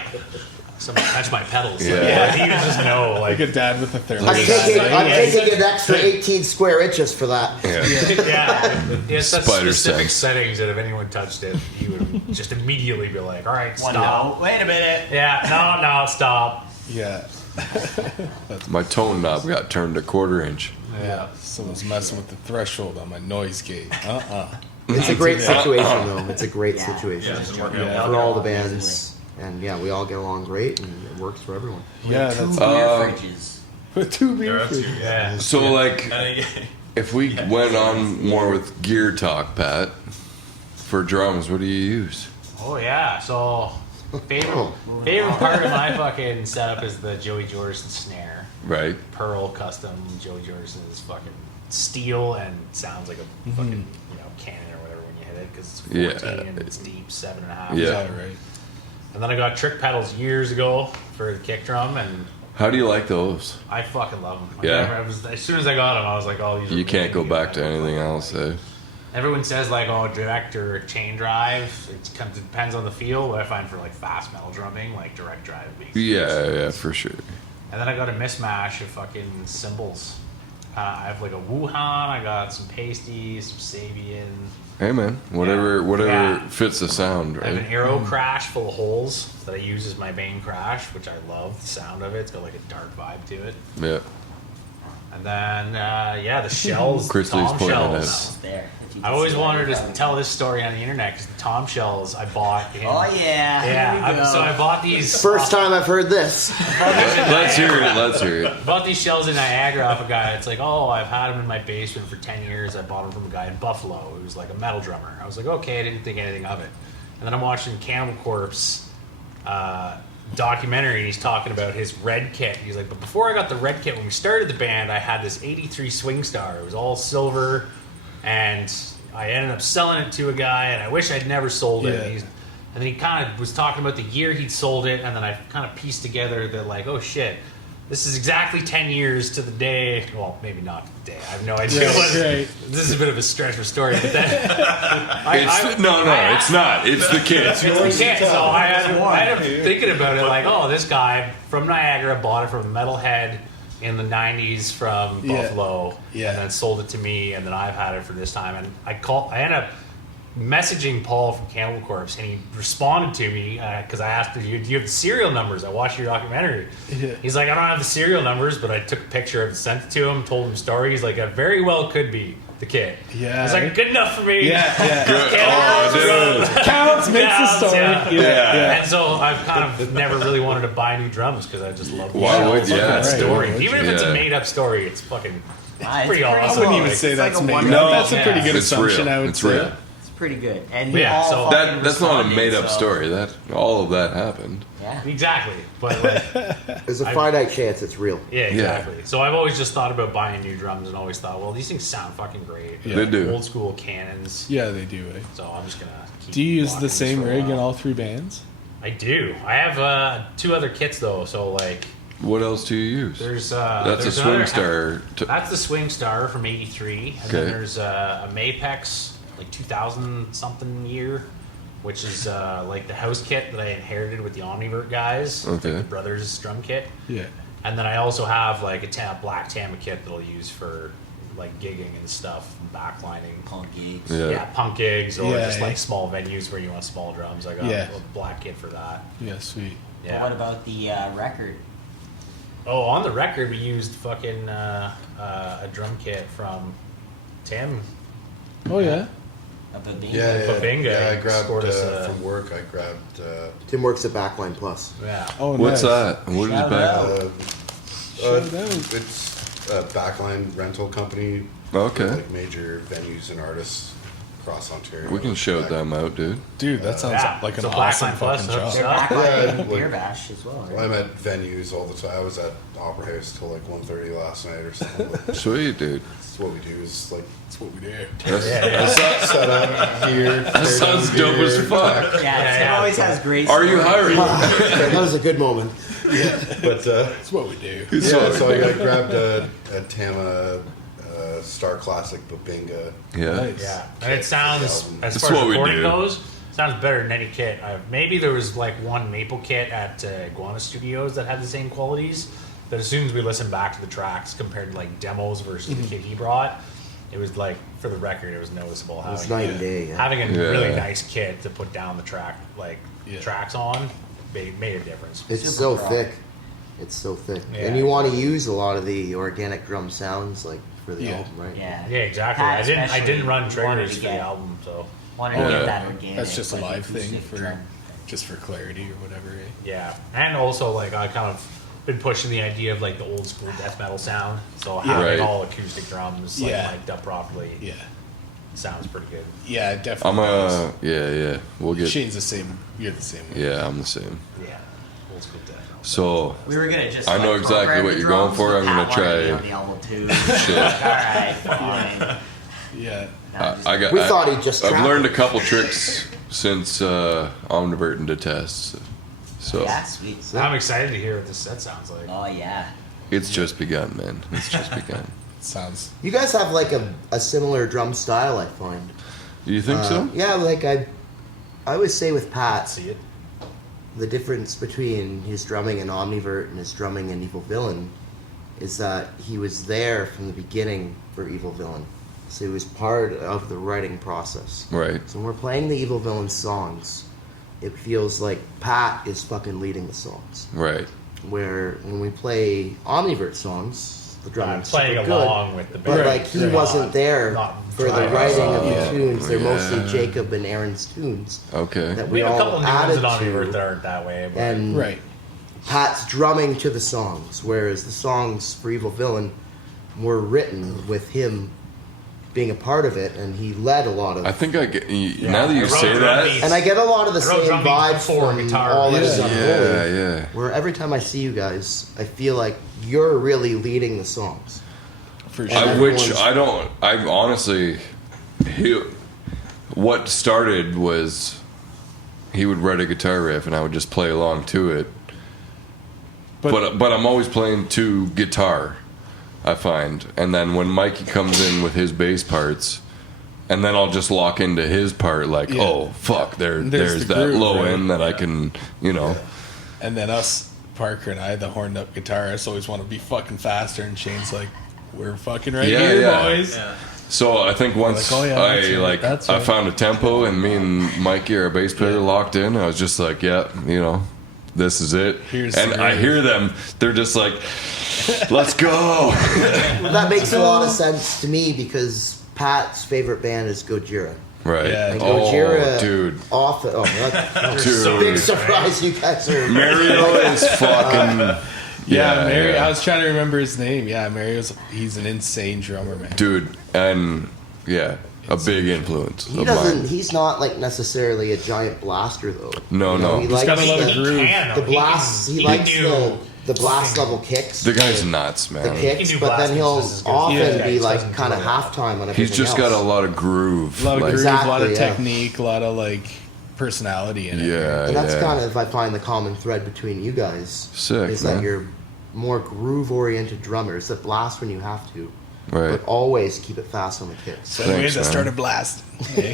someone touch my pedals. Yeah. Yeah, he would just know. Like Like, a dad with a I'm thermos. taking an extra 18 square inches for that. Yeah. yeah, he has such Spider specific sense. settings that if anyone touched it, he would just immediately be like, "All right, One stop." no. Wait a minute. Yeah, no, stop. Yeah. My tone knob got turned a 1/4 inch. Yeah. Someone's messing with the threshold on my noise gate. It's a great situation, though. It's a great Yeah. situation Yeah, it's working Yeah. out for well. all the bands. And yeah, we all get along great, and it works for everyone. Yeah, Two that's beer Uh, fridges. with two There beer are two, fridges. Yeah. So, like, And if we went on more with gear talk, Pat, for drums, what do you use? Oh yeah. So favorite part of my fucking setup is the Joey Jordison snare. Right? Pearl custom Joey Jordison's fucking steel and sounds like a fucking cannon or whatever when you hit it because it's 14 Yeah. and it's deep 7.5. Yeah. Is that right? And then I got trick pedals years ago for the kick drum, and How do you like those? I fucking love them. Yeah. As soon as I got them, I was like, "Oh, these." Are You can't go amazing. back to anything else, eh? Everyone says like, "Oh, direct or chain drive." It depends on the feel, but I find for like fast metal drumming, like direct drive. Would be Yeah, yeah, for sure. And then I got a mismatch of fucking cymbals. I have like a Wuhan. I got some pasties, some Sabian. Hey man, whatever Yeah. fits the sound, I have an right? Aero Crash full of holes that I use as my main crash, which I love the sound of it. It's got like a dark vibe to it. Yeah. And then, the shells, Chris Tom Lee's pointing at shells. Almost there. If you I can always see where wanted you're to from. tell this story on the internet because the Tom shells I bought. Oh yeah. Yeah, Here we go. so I bought these. First time I've heard this. Let's hear it. Let's hear it. Bought these shells in Niagara off a guy. It's like, oh, I've had them in my basement for 10 years. I bought them from a guy in Buffalo who was like a metal drummer. I was like, okay, I didn't think anything of it. And then I'm watching Cannibal Corpse documentary, and he's talking about his red kit. He's like, but before I got the red kit, when we started the band, I had this 83 Swing Star. It was all silver, and I ended up selling it to a guy, and I wish I'd never sold it. Yeah. And then he kind of was talking about the year he'd sold it, and then I kind of pieced together that, like, oh shit, this is exactly 10 years to the day. Well, maybe not the day. I have no idea. Right, what, right. This is a bit of a stretch for story, but then It's not. It's the kid. it's the kid. So I had him thinking about it, like, oh, this guy from Niagara bought it from a metalhead in the 90s from Yeah. Buffalo, Yeah. and then sold it to me, and then I've had it for this time. And I ended up messaging Paul from Cannibal Corpse, and he responded to me because I asked him, do you have the serial numbers? I watched your documentary. Yeah. He's like, I don't have the serial numbers, but I took a picture of it, sent it to him, told him stories. Like, it very well could be the kid. Yeah. He's like, good enough for me. Yeah, yeah. Good. Cannibal Oh, Corpse. dude. Counts, makes the Counts, story. yeah. Yeah. And so I've kind of never really wanted to buy new drums because I just love the Why would you? fucking Yeah. story. Right. Even if it's a Yeah. made up story, it's fucking It's pretty pretty- awesome. I wouldn't even Like, say It's like that's a made wonder- up. That's a pretty Yeah. good It's assumption, real. I would It's say. real. It's pretty good. And we Yeah, all so- fucking That's not a responded, made up so- story. That all of that happened. Yeah. Exactly. But like, There's a finite chance it's real. yeah, exactly. So I've always just thought about buying new drums and always thought, well, these things sound fucking great. Yeah. They do. Old school cannons. Yeah, they do. Eh? So I'm just gonna keep Do you use rocking the this same for a rig in while. all three bands? I do. I have 2 other kits though. So like, What else do you use? there's That's there's a Swing another- Star. That's the Swing Star from '83, and then Okay. there's a Mapex, like 2000 something year, which is like the house kit that I inherited with the Omnivert guys, like Okay. the brothers drum kit. Yeah. And then I also have like a black Tama kit that I'll use for like gigging and stuff, and backlining. Punk gigs. Yeah. Yeah, punk gigs or Yeah, just yeah. like small venues where you want small drums. I got Yeah. a black kit for that. Yeah, sweet. But Yeah. what about the record? Oh, on the record, we used fucking a drum kit from Tim. Oh, yeah. Of the band? Yeah, Babinga yeah. I grabbed scored us from work. I grabbed Tim works at Backline Plus. Yeah. Oh, What's nice. that? What is Shout back? out. Shout out. it's a backline rental company. Okay. Like major venues and artists across Ontario. We can shout them out, dude. Dude, that sounds Yeah. like an So awesome Blackline Plus fucking hooks job. up. They're back Yeah, like like- Beer Bash as well. Right? I'm at venues all the time. I was at Opera House till like 1:30 last night or something. But Sweet, dude. that's what we do. Is like That's what we do. That's, set up here. that sounds dope as fuck. Yeah, Tim yeah. always has great Are you stories. hiring? That was a good moment. But That's what we do. yeah, so I grabbed a Tama Star Classic Babinga. Yeah. Nice. Yeah, and it sounds, as That's far as what we recording do. goes, sounds better than any kit. Maybe there was like one Maple kit at Iguana Studios that had the same qualities. That as soon as we listened back to the tracks compared to like demos versus the kit he brought, it was like, for the record, it was noticeable It's having night and day. Yeah. having a Yeah. really nice kit to put down the track, like Yeah. tracks on, made a difference. It's Super so pro. thick. It's so thick. Yeah. And you want to use a lot of the organic drum sounds like for the Yeah. album, right? Yeah. Yeah, exactly. Pat I didn't especially run wanted triggers to for the get- album, so Wanted to Yeah. get that organic. That's just a like, live thing acoustic for drum. just for clarity or whatever. Eh? yeah. And also, like, I kind of been pushing the idea of like the old school death metal sound. So Yeah. having Right. all acoustic drums, like Yeah. mic'd up properly, Yeah. sounds pretty good. Yeah, definitely. I'm yeah. We'll get. Shane's the same. You're the same. Way. Yeah, I'm the same. Yeah, old school death metal. So We were gonna just. I know like, exactly program what the you're going drums, for. but I'm gonna Pat wanted to be try- on the album too. Shit. Alright, fine. Yeah. No, just- I got. We thought he'd just I've trap learned a it. couple tricks since Omnivert and Detest. So yeah, sweet. I'm excited to hear what this set sounds like. Oh yeah. it's just begun, man. It's just begun. Sounds. You guys have like a similar drum style, I find. You think so? Yeah, like I always say with Pat, See it? the difference between his drumming in Omnivert and his drumming in Evil Villain is that he was there from the beginning for Evil Villain. So he was part of the writing process. Right. So when we're playing the Evil Villain songs, it feels like Pat is fucking leading the songs. Right. Where when we play Omnivert songs, the drumming's playing super good, along with the band. but like he wasn't there Not for the driving writing of the Yeah. tunes. They're Yeah. mostly Jacob and Aaron's tunes Okay. that We we have a couple all new ones added at Omnivert that to, aren't that way. But and Right. Pat's drumming to the songs, whereas the songs for Evil Villain were written with him being a part of it, and he led a lot of. I think I get now that I you wrote say drum that. beats. and I get a lot of the I wrote same drum beats vibes before from guitar. All That Yeah. Is Unholy. Yeah. Where every time I see you guys, I feel like you're really leading the songs. For And sure. Which everyone's- I don't. I honestly, what started was he would write a guitar riff and I would just play along to it. But I'm always playing to guitar, I find, and then when Mikey comes in with his bass parts, and then I'll just lock into his part like, Yeah. oh fuck, there's There's the that groove, low right? end that I can, you know. And then us, Parker and I, the horned up guitarists, always want to be fucking faster. And Shane's like, "We're fucking right Yeah, here, yeah. boys." Yeah. So I think once Like, oh, yeah, that's right, that's I right. found a tempo and me and Mikey, our bass player, locked in. I was just like, yeah, you know, this is it. Here's and the I groove. hear them. They're just like, let's go. That makes a lot of sense to me because Pat's favorite band is Gojira. Right. Yeah. And Oh, Gojira dude. often. Oh, that's Dude. big surprise! You guys are. Mario is fucking. Yeah, Mary. yeah. I was trying to remember his name. Yeah, he's an insane drummer, man. Dude, and yeah, a big influence He of doesn't. mine. He's not like necessarily a giant blaster though. No, no. He He's likes got a lot of the, groove. the blast. He likes the blast level kicks. The guy's nuts, The man. kicks, He can do but then blast he'll kicks just as good. often Yeah, be he like doesn't kind of do that. halftime on everything He's just else. got a lot of groove. A lot of like, groove, a lot Exactly, of yeah. technique, a lot of like personality in it. Yeah, And that's yeah. kind of I find the common thread between you guys. Sick, is man. that you're more groove-oriented drummers that blast when you have to, Right. but always keep it fast on the kicks. So we Thanks, had to man. start a blast. Hey.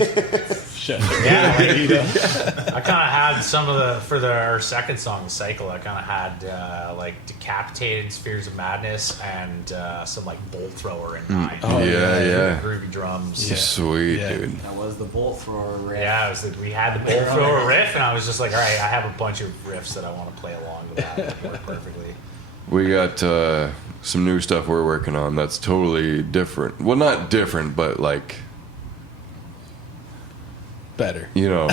Shut up. Yeah, like, You know? I kind of had some of our second song, Cycle. I kind of had like Decapitated Spheres of Madness and some like Bolt Thrower in mind. Oh, yeah, yeah. Groovy drums. Yeah. Sweet, Yeah. dude. That was the bolt thrower riff. Yeah, we had the Bolt Thrower riff, and I was just like, all right, I have a bunch of riffs that I want to play along with that. That work perfectly. We got some new stuff we're working on that's totally different. Well, not different, but like, Better. you know,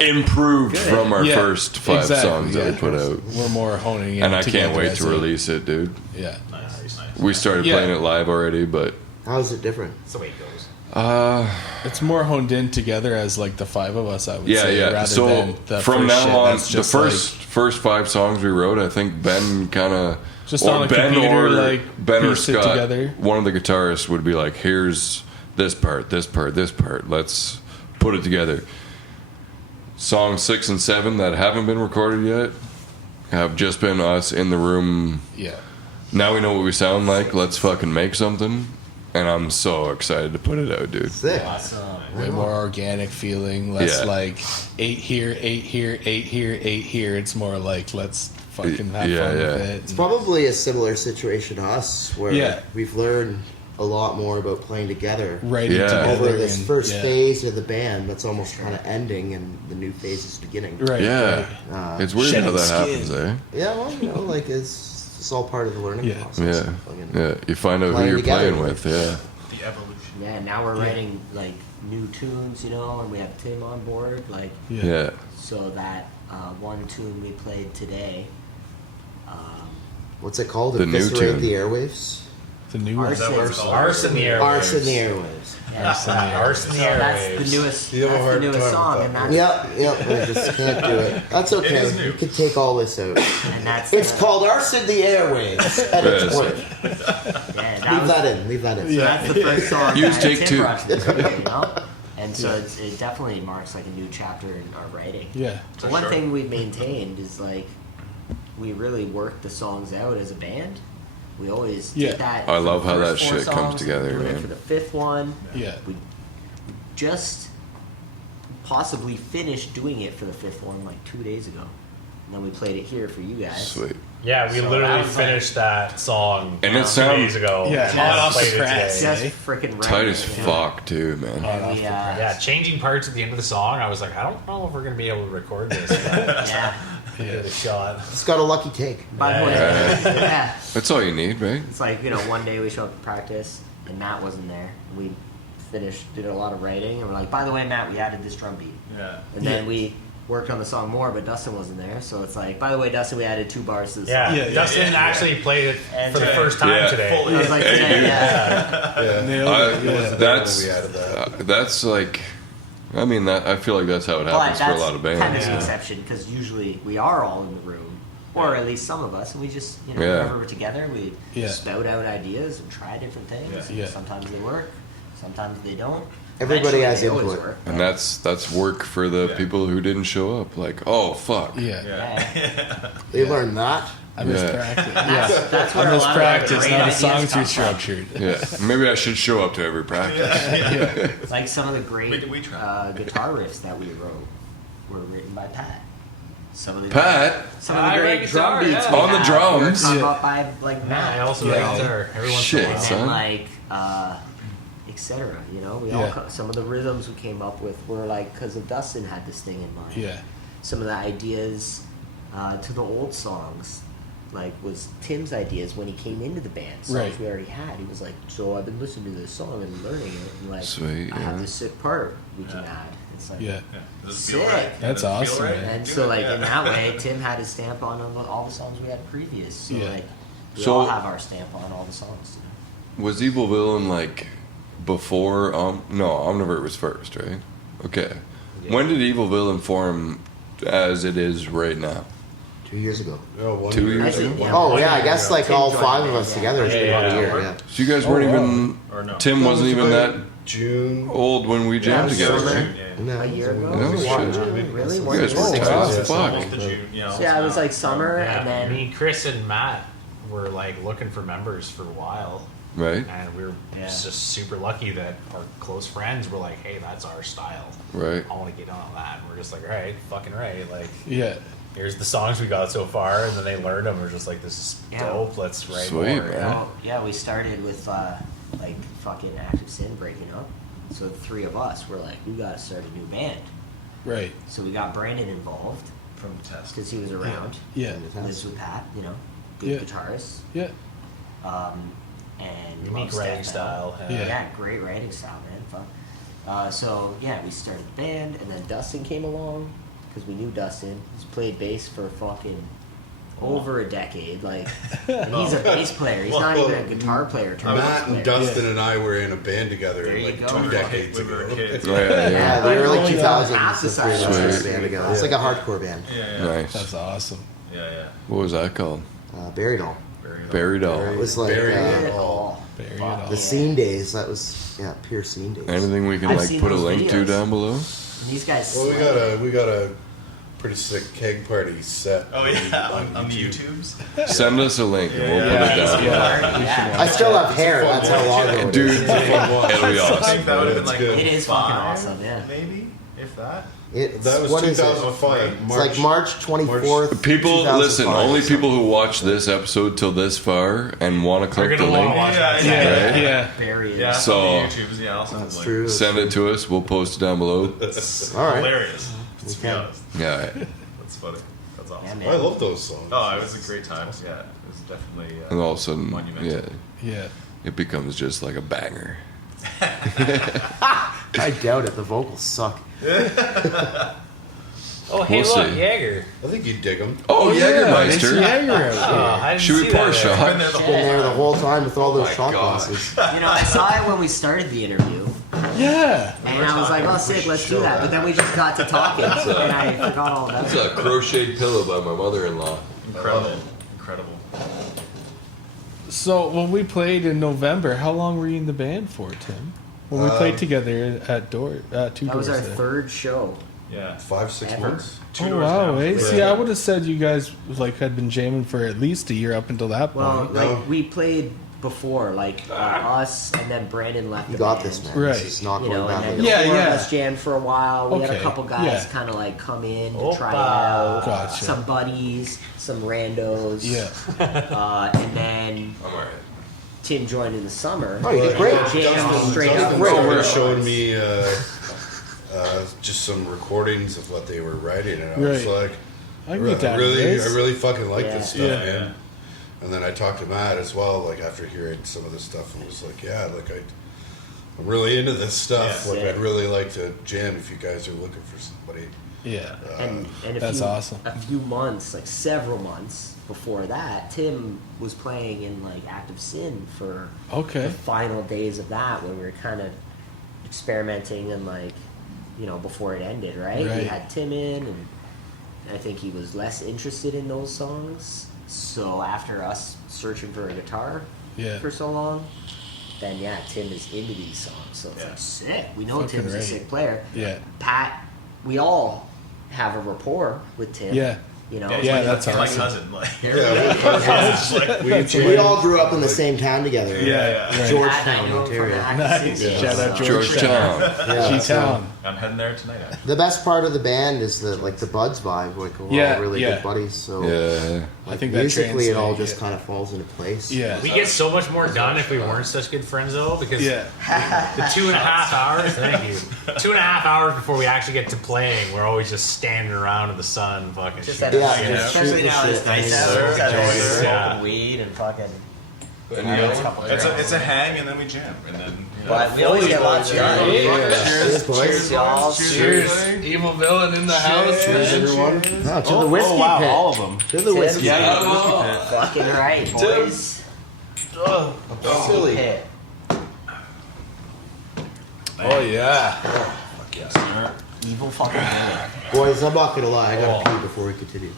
improved from our Yeah, first 5 exactly, songs that yeah. we put out. We're more honing in. And I can't together wait as to a- release it, dude. Yeah. Nice, nice. We started Yeah. playing it live already, but How is it different? That's the way it goes. It's more honed in together as like the 5 of us, I would yeah, say, yeah. rather So than the from first shit now on, that's the just first 5 songs we wrote, I think Ben kind of Just on a computer, like, Ben or pieced it Scott, together. one of the guitarists would be like, "Here's this part, this part, this part. Let's put it together." Songs 6 and 7 that haven't been recorded yet have just been us in the room. yeah. Now we know what we sound like. Let's fucking make something. And I'm so excited to put it out, dude. Sick. Awesome. Way more organic feeling, less Yeah. like 8 here, 8 here, 8 here, 8 here. It's more like let's fucking have Yeah, fun yeah. with it. It's probably a similar situation to us, where Yeah. we've learned a lot more about playing together Writing Yeah. together over this and- first yeah. phase of the band. That's almost kind of ending, and the new phase is beginning. Right. Yeah. right. It's weird how shedding that skin. happens, eh? Yeah, well, you know, like it's all part of the learning Yeah. process. Yeah. Fucking- Yeah. You find out who Playing you're together. playing with, yeah. The evolution. Yeah, now we're writing like new tunes, you know, and we have Tim on board, like Yeah. Yeah. so that one tune we played today. What's it called? The new Eviscerate tune. the airwaves. The new one. Is that what it's called? Arson the Airwaves. Arson the airwaves. Arson the So that's the Airwaves. newest. You have a That's the hard newest time song, with and that that's Yep, I just can't do it. That's okay. is new. You can take all this out. and that's It's the- called Arson the airwaves. Edit Yes. point. Yeah, that Leave was, that in. Leave that in. so that's the first song Use that take Tim 2. brought to the studio, you know. And so it definitely marks like a new chapter in our writing. Yeah. So For one sure. thing we've maintained is like we really work the songs out as a band. We always Yeah. did that. I for love the how first that 4 shit comes songs, together, doing it man. For the 5th one, Yeah. we just possibly finished doing it for the 5th one like 2 days ago. and then we played it here for you guys. Sweet. Yeah, we So that literally was like- finished that song And it 2 sounds- days ago. Yeah, And hot off the played it press. today. Just freaking Tight as fuck, too, man. And we, Yeah, changing parts at the end of the song. I was like, I don't know if we're gonna be able to record this. But yeah. give it a shot. It's got a lucky take. By the way, yeah. That's all you need, right? It's like, you know, one day we show up to practice and Matt wasn't there. We did a lot of writing, and we're like, by the way, Matt, we added this drum beat. Yeah. And then we worked on the song more, but Dustin wasn't there. So it's like, by the way, Dustin, we added 2 bars to the song. Yeah, Yeah, Dustin yeah. actually played it And for the today. first time Yeah. today. I was like, today, yeah. Yeah. Nailed I- it. Yeah. that's we added that. that's like, I mean, that I feel like that's how it But happens for a that's lot of kind of bands. an Yeah. exception, because usually we are all in the room, or at least some of us, and we just, you know, Yeah. whenever we're together, we Yeah. spout out ideas and try different things. Yeah. Yeah. Sometimes they work, sometimes they don't. Everybody Eventually, has they always input. work. And that's work for the Yeah. people who didn't show up. Like, oh fuck. Yeah. Yeah. They learned that. I miss Yeah. practice. That's, Yeah. that's where I a miss lot practice, of great not the ideas songs come we from. structured. Yeah, maybe I should show up to every practice. Like some of the great We try. guitar riffs that we wrote were written by Pat. Some of the Pat, some of the I great write drum guitar, beats yeah. we On the had drums. were come Yeah. up by like Yeah, Matt. I also Yeah. write guitar every once Shit, in a And while. son. then like etc. You know, we all Yeah. some of the rhythms we came up with were like because of Dustin had this thing in mind. Yeah. Some of the ideas to the old songs, like was Tim's ideas when he came into the band. Songs Right. we already had. He was like, "So I've been listening to this song and learning it, and like Sweet, I have yeah. this sick part we can Yeah. add." It's like Yeah. Does it feel Sick. right? That's Does it feel awesome, right? man. And Do so, it, like yeah. in that way, Tim had his stamp on all the songs we had previous. So, Yeah. like, we So- all have our stamp on all the songs. was Evil Villain like before? No, Omnivert was first, right? Okay. When did Evil Villain form as it is right now? 2 years ago. Oh, 1 2 year. years Actually, ago? yeah. Oh yeah, I guess like Tim all joined 5 the of band, us yeah. together. It's been Yeah, about a yeah. year. Yeah. So you guys Oh, weren't wow. even. Or no? Tim wasn't even that June. old when we jammed Yeah, together. summer. Right? Yeah. A year ago? No Wow. shit. Really? You Weren't guys you were 6 tight months? as Yeah, fuck. almost the June, you know, Yeah, it was like summer, Yeah, and then me, Chris, and Matt were like looking for members for a while, Right? and we were Yeah. just super lucky that our close friends were like, "Hey, that's our style. Right. I want to get on that." And we're just like, "All right, fucking right." Like, Yeah. here's the songs we got so far, and then they learned them. We're just like, "This is Yeah. dope. Let's write Sweet, more." man. well, yeah, we started with like fucking Active Sin breaking up. So the 3 of us were like, we gotta start a new band. Right. So we got Brandon involved From the test. because he was around. Yeah. Lives with Pat, you know, good Yeah. guitarist. Yeah. And Unique loves writing death style. metal. Yeah. Yeah, great writing style, man. Fun. So yeah, we started the band, and then Dustin came along because we knew Dustin. He's played bass for fucking over a decade, like, and he's a bass player. He's not even a guitar player. Turned bass Matt and player. Dustin and I were in a band together There you like go. 2 We were decades we were ago. kids. Oh, yeah, yeah. Yeah, the early Only 2000s. half the The 3 of us size. were in a Sweet. band together. It's like a hardcore band. Yeah, yeah. Nice. That's awesome. Yeah, yeah. What was that called? Buried All. Very Buried All. It was like Buried Bury it all. all. Bury it Fuck all. the scene days. That was pure scene days. Anything we can I've like seen put a those link to videos. down below? And these guys. Well, slay. we got a pretty sick keg party set. Oh yeah, on the YouTubes. Send us a link and we'll Yeah, put it Yeah, down. yeah. I still have hair. That's how long ago it Dude, is. it'll be I awesome. think that would have been It's like good. It is fucking 5, awesome, yeah. Maybe if that. It's, That was what is it? 2005. It's like March 24th. People, 2005 listen, or only something. people who watch this episode till this far and want to They're click the gonna want to link, watch Yeah, it. Yeah. Right? Yeah. Bury it. Yeah, So- on the YouTubes. Yeah, I'll send That's the link. true. send it to us. We'll post it down below. All right. Hilarious. To be Okay. honest, Yeah. that's funny. That's awesome. Yeah, man. I love those songs. Oh, it was a great time. Yeah, it was definitely. And all of a sudden, monumental. yeah, Yeah. it becomes just like a banger. I doubt it. The vocals suck. Oh, hey, We'll look, see. Jaeger. I think you dig them. Oh, It's Jägermeister. Jaeger out Oh, I didn't Should we see pour that a there. shot? Been there the Been whole there the time. whole time with all those my shot gosh. glasses. You know, I saw it when we started the interview, there. Yeah. and I was like, "Oh, sick, let's do that." But then we just got to talking, and I forgot all about That's it. a crocheted pillow by my mother-in-law. Incredible, incredible. So when we played in November, how long were you in the band for, Tim? When we played together at Two That was Doors our there. third show. Yeah. 5-6 Ever. months. Two Oh doors wow! down. Eh? See, Yeah. I would have said you guys like had been jamming for at least a year up until that Well, point. like No. we played before, like us, and then Brandon left. You the got band. this, man. Right. This is not You going know, and then badly. Yeah, the four of yeah. us jammed for a while. We had a Okay, couple guys yeah. kind of like come in to Opa. try it out. Gotcha. Some buddies, some randos. Yeah. And then I'm alright. Tim joined in the summer. Oh, you did great. Jammed straight up. Dustin and started rolled. showing me just some recordings of what they were writing, and I was Right. like, I can get down to I this. really fucking like Yeah. this stuff, Yeah. man. And then I talked to Matt as well, like after hearing some of this stuff, and was like, yeah, like I'm really into this stuff. Yeah. Like Yeah. I'd really like to jam if you guys are looking for somebody. Yeah. And That's awesome. A few months, like several months before that, Tim was playing in like Active Sin for Okay. the final days of that, when we were kind of experimenting and like, you know, before it ended, right? We Right. had Tim in, and I think he was less interested in those songs. So after us searching for a guitar Yeah. for so long, then yeah, Tim is into these songs. So it's Yeah. like sick. We know Fucking Tim's a right. sick player. Yeah. Pat, we all have a rapport with Tim. Yeah. You know, he's Yeah, like, that's he's awesome. my cousin. Like, There Yeah, we we're go. cousins. We all grew up in the same town together. Yeah. Right. Georgetown, Ontario. Nice. Shout out Georgetown. Yeah, G-Town. I'm heading there tonight. Actually. The best part of the band is the Buds vibe. Like we're Yeah, all really yeah. good buddies. So Yeah. I think that musically, it all translates, just yeah. kind of falls into place. Yeah. We get so much more done if we weren't such good friends, though, because Yeah. the 2.5 hours, thank you, 2.5 hours before we actually get to playing, we're always just standing around in the sun, fucking Just shooting. at Yeah, a, just especially shoot the now it's shit, nice man. out. Sure, It's out there sure. smoking Yeah. weed and fucking. And, Yeah, you know, it's a couple it's drinks. a hang, and then we jam, and then you know, But we always get lots done. Cheers, boys. Cheers, y'all. Cheers. Evil villain in the house, Cheers, man. everyone. No, to the whiskey pit. All of them. To the whiskey Tim. pit. Fucking right, boys. Silly. Pit. Oh, yeah. yes, sir. Evil fucking villain. Boys, I'm not gonna lie. I gotta pee before we continue.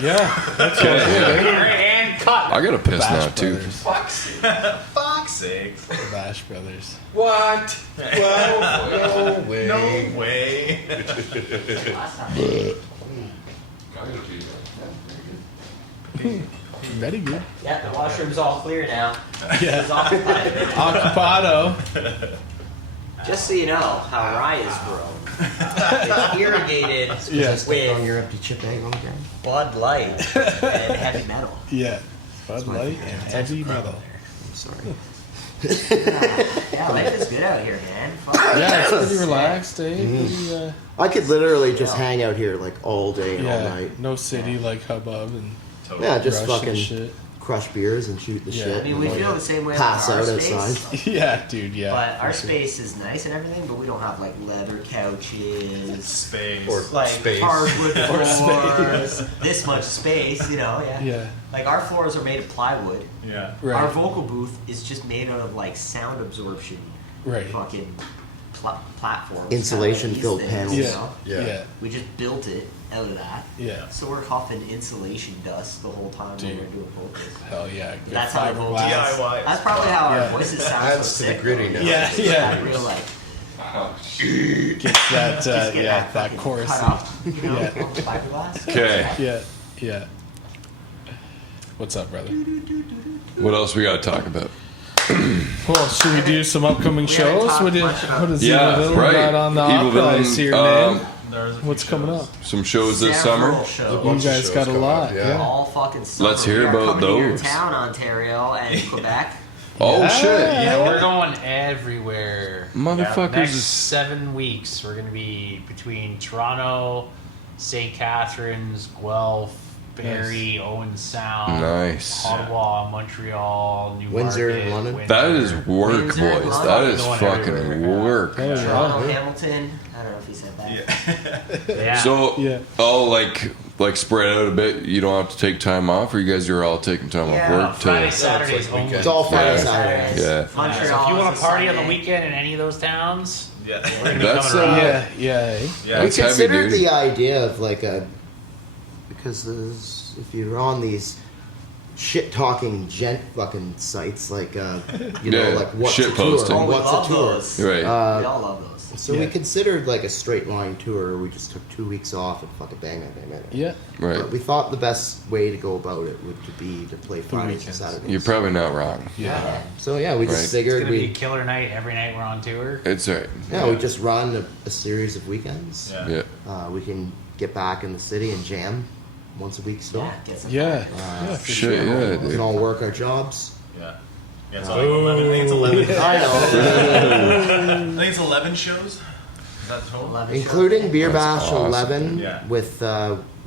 Yeah. That's good. And cut. I got a piss now Bash too. Brothers. Fuck's sake. The Bash Brothers. What? Well, no way. No way. Last time. Very good. Yeah, the washroom's all clear now. Yeah. It's occupied. Occupado. Just so you know how rye is grown. It's irrigated Yes. Stick on with your empty chip egg on the ground. Bud Light and heavy metal. Yeah. Bud Light and heavy metal. I'm sorry. Yeah, life is good out here, man. Fuck. Yeah, it's pretty relaxed, eh? Pretty, I could literally just hang out here like all day and all yeah. night. No city like hubbub and Totally. Yeah, just rush and fucking shit. crush beers and shoot the Yeah. shit. I mean, we and, feel like, the same way pass about our out space. outside. Yeah, dude, yeah. But our for sure. space is nice and everything, but we don't have like leather couches, Space. Or like space. hardwood Or floors, this much space, you know, yeah. Yeah. Like our floors are made of plywood. Yeah. Right. Our vocal booth is just made out of like sound absorption, Right. fucking platforms. Insulation-filled kinda like panels. these Yeah. things, you know? Yeah. Yeah. We just built it out of that. Yeah. So we're huffing insulation dust the whole time Dude. when we're doing vocals. Hell yeah. Good That's how the vocals. fiberglass. DIY. That's probably how Yeah. our voices sound Adds so to the sick. gritty though. now. Yeah, It's yeah. that real like. Gets that, Just get yeah, that fucking chorus. cut up, you know, Yeah. on the fiberglass. Okay. Yeah, yeah. What's up, brother? What else we got to talk about? Well, should we do some upcoming We haven't shows? talked What, much about- what is Yeah, Evil Villain right. got on the Evil Oculus Villain, here, man? There's a few What's coming shows. up? Some shows this Several summer. shows. You bunch of guys shows got a coming lot, up, yeah. All fucking summer. Let's hear We are about coming to your those. town, Ontario and Quebec. Oh Yeah. shit! Yeah, we're going everywhere. Motherfuckers Next is- 7 weeks, we're going to be between Toronto, St. Catharines, Guelph, Barrie, Owen Sound, Nice. Ottawa, Montreal, New Windsor, Market, London. Windsor. That is work, Windsor, boys. London. That is Going fucking everywhere. work. Oh, yeah. Toronto, Hamilton. I don't know if he said that. Yeah. Yeah. So, Yeah. all like spread out a bit. You don't have to take time off, or you guys are all taking time Yeah, off work Friday, to. Saturdays like only. weekend. It's all Friday, Yeah. Saturday. Yeah. Montreal. So if you want is to party on the Sunday. weekend in any of those towns, Yeah. we're going to be That's, coming around. Yeah, yeah. eh? Yeah. We That's heavy considered duty. the idea of like a because if you're on these shit talking gent fucking sites like you know Yeah, like what's shit a tour? posting. Oh, we What's love a tour? those. Right. We all love those. So Yeah. we considered like a straight line tour. We just took 2 weeks off and fucking bang. Yeah. Right. But we thought the best way to go about it would to be to play Fridays and weekends. Saturdays. You're probably not wrong. Yeah. So yeah, we just Right. It's figured gonna be a we killer night every night we're on tour. It's right. we just run a series of weekends. Yeah. Yeah. We can get back in the city and jam once a week still. Yeah, get some Yeah. fun. Yeah. For Shit, sure. yeah, We dude. can all work our jobs. Yeah. Yeah, it's like 11. I think it's 11. I know. I think it's 11 shows. Is that total? 11 Including Beer That's Bash awesome. 11 Yeah. with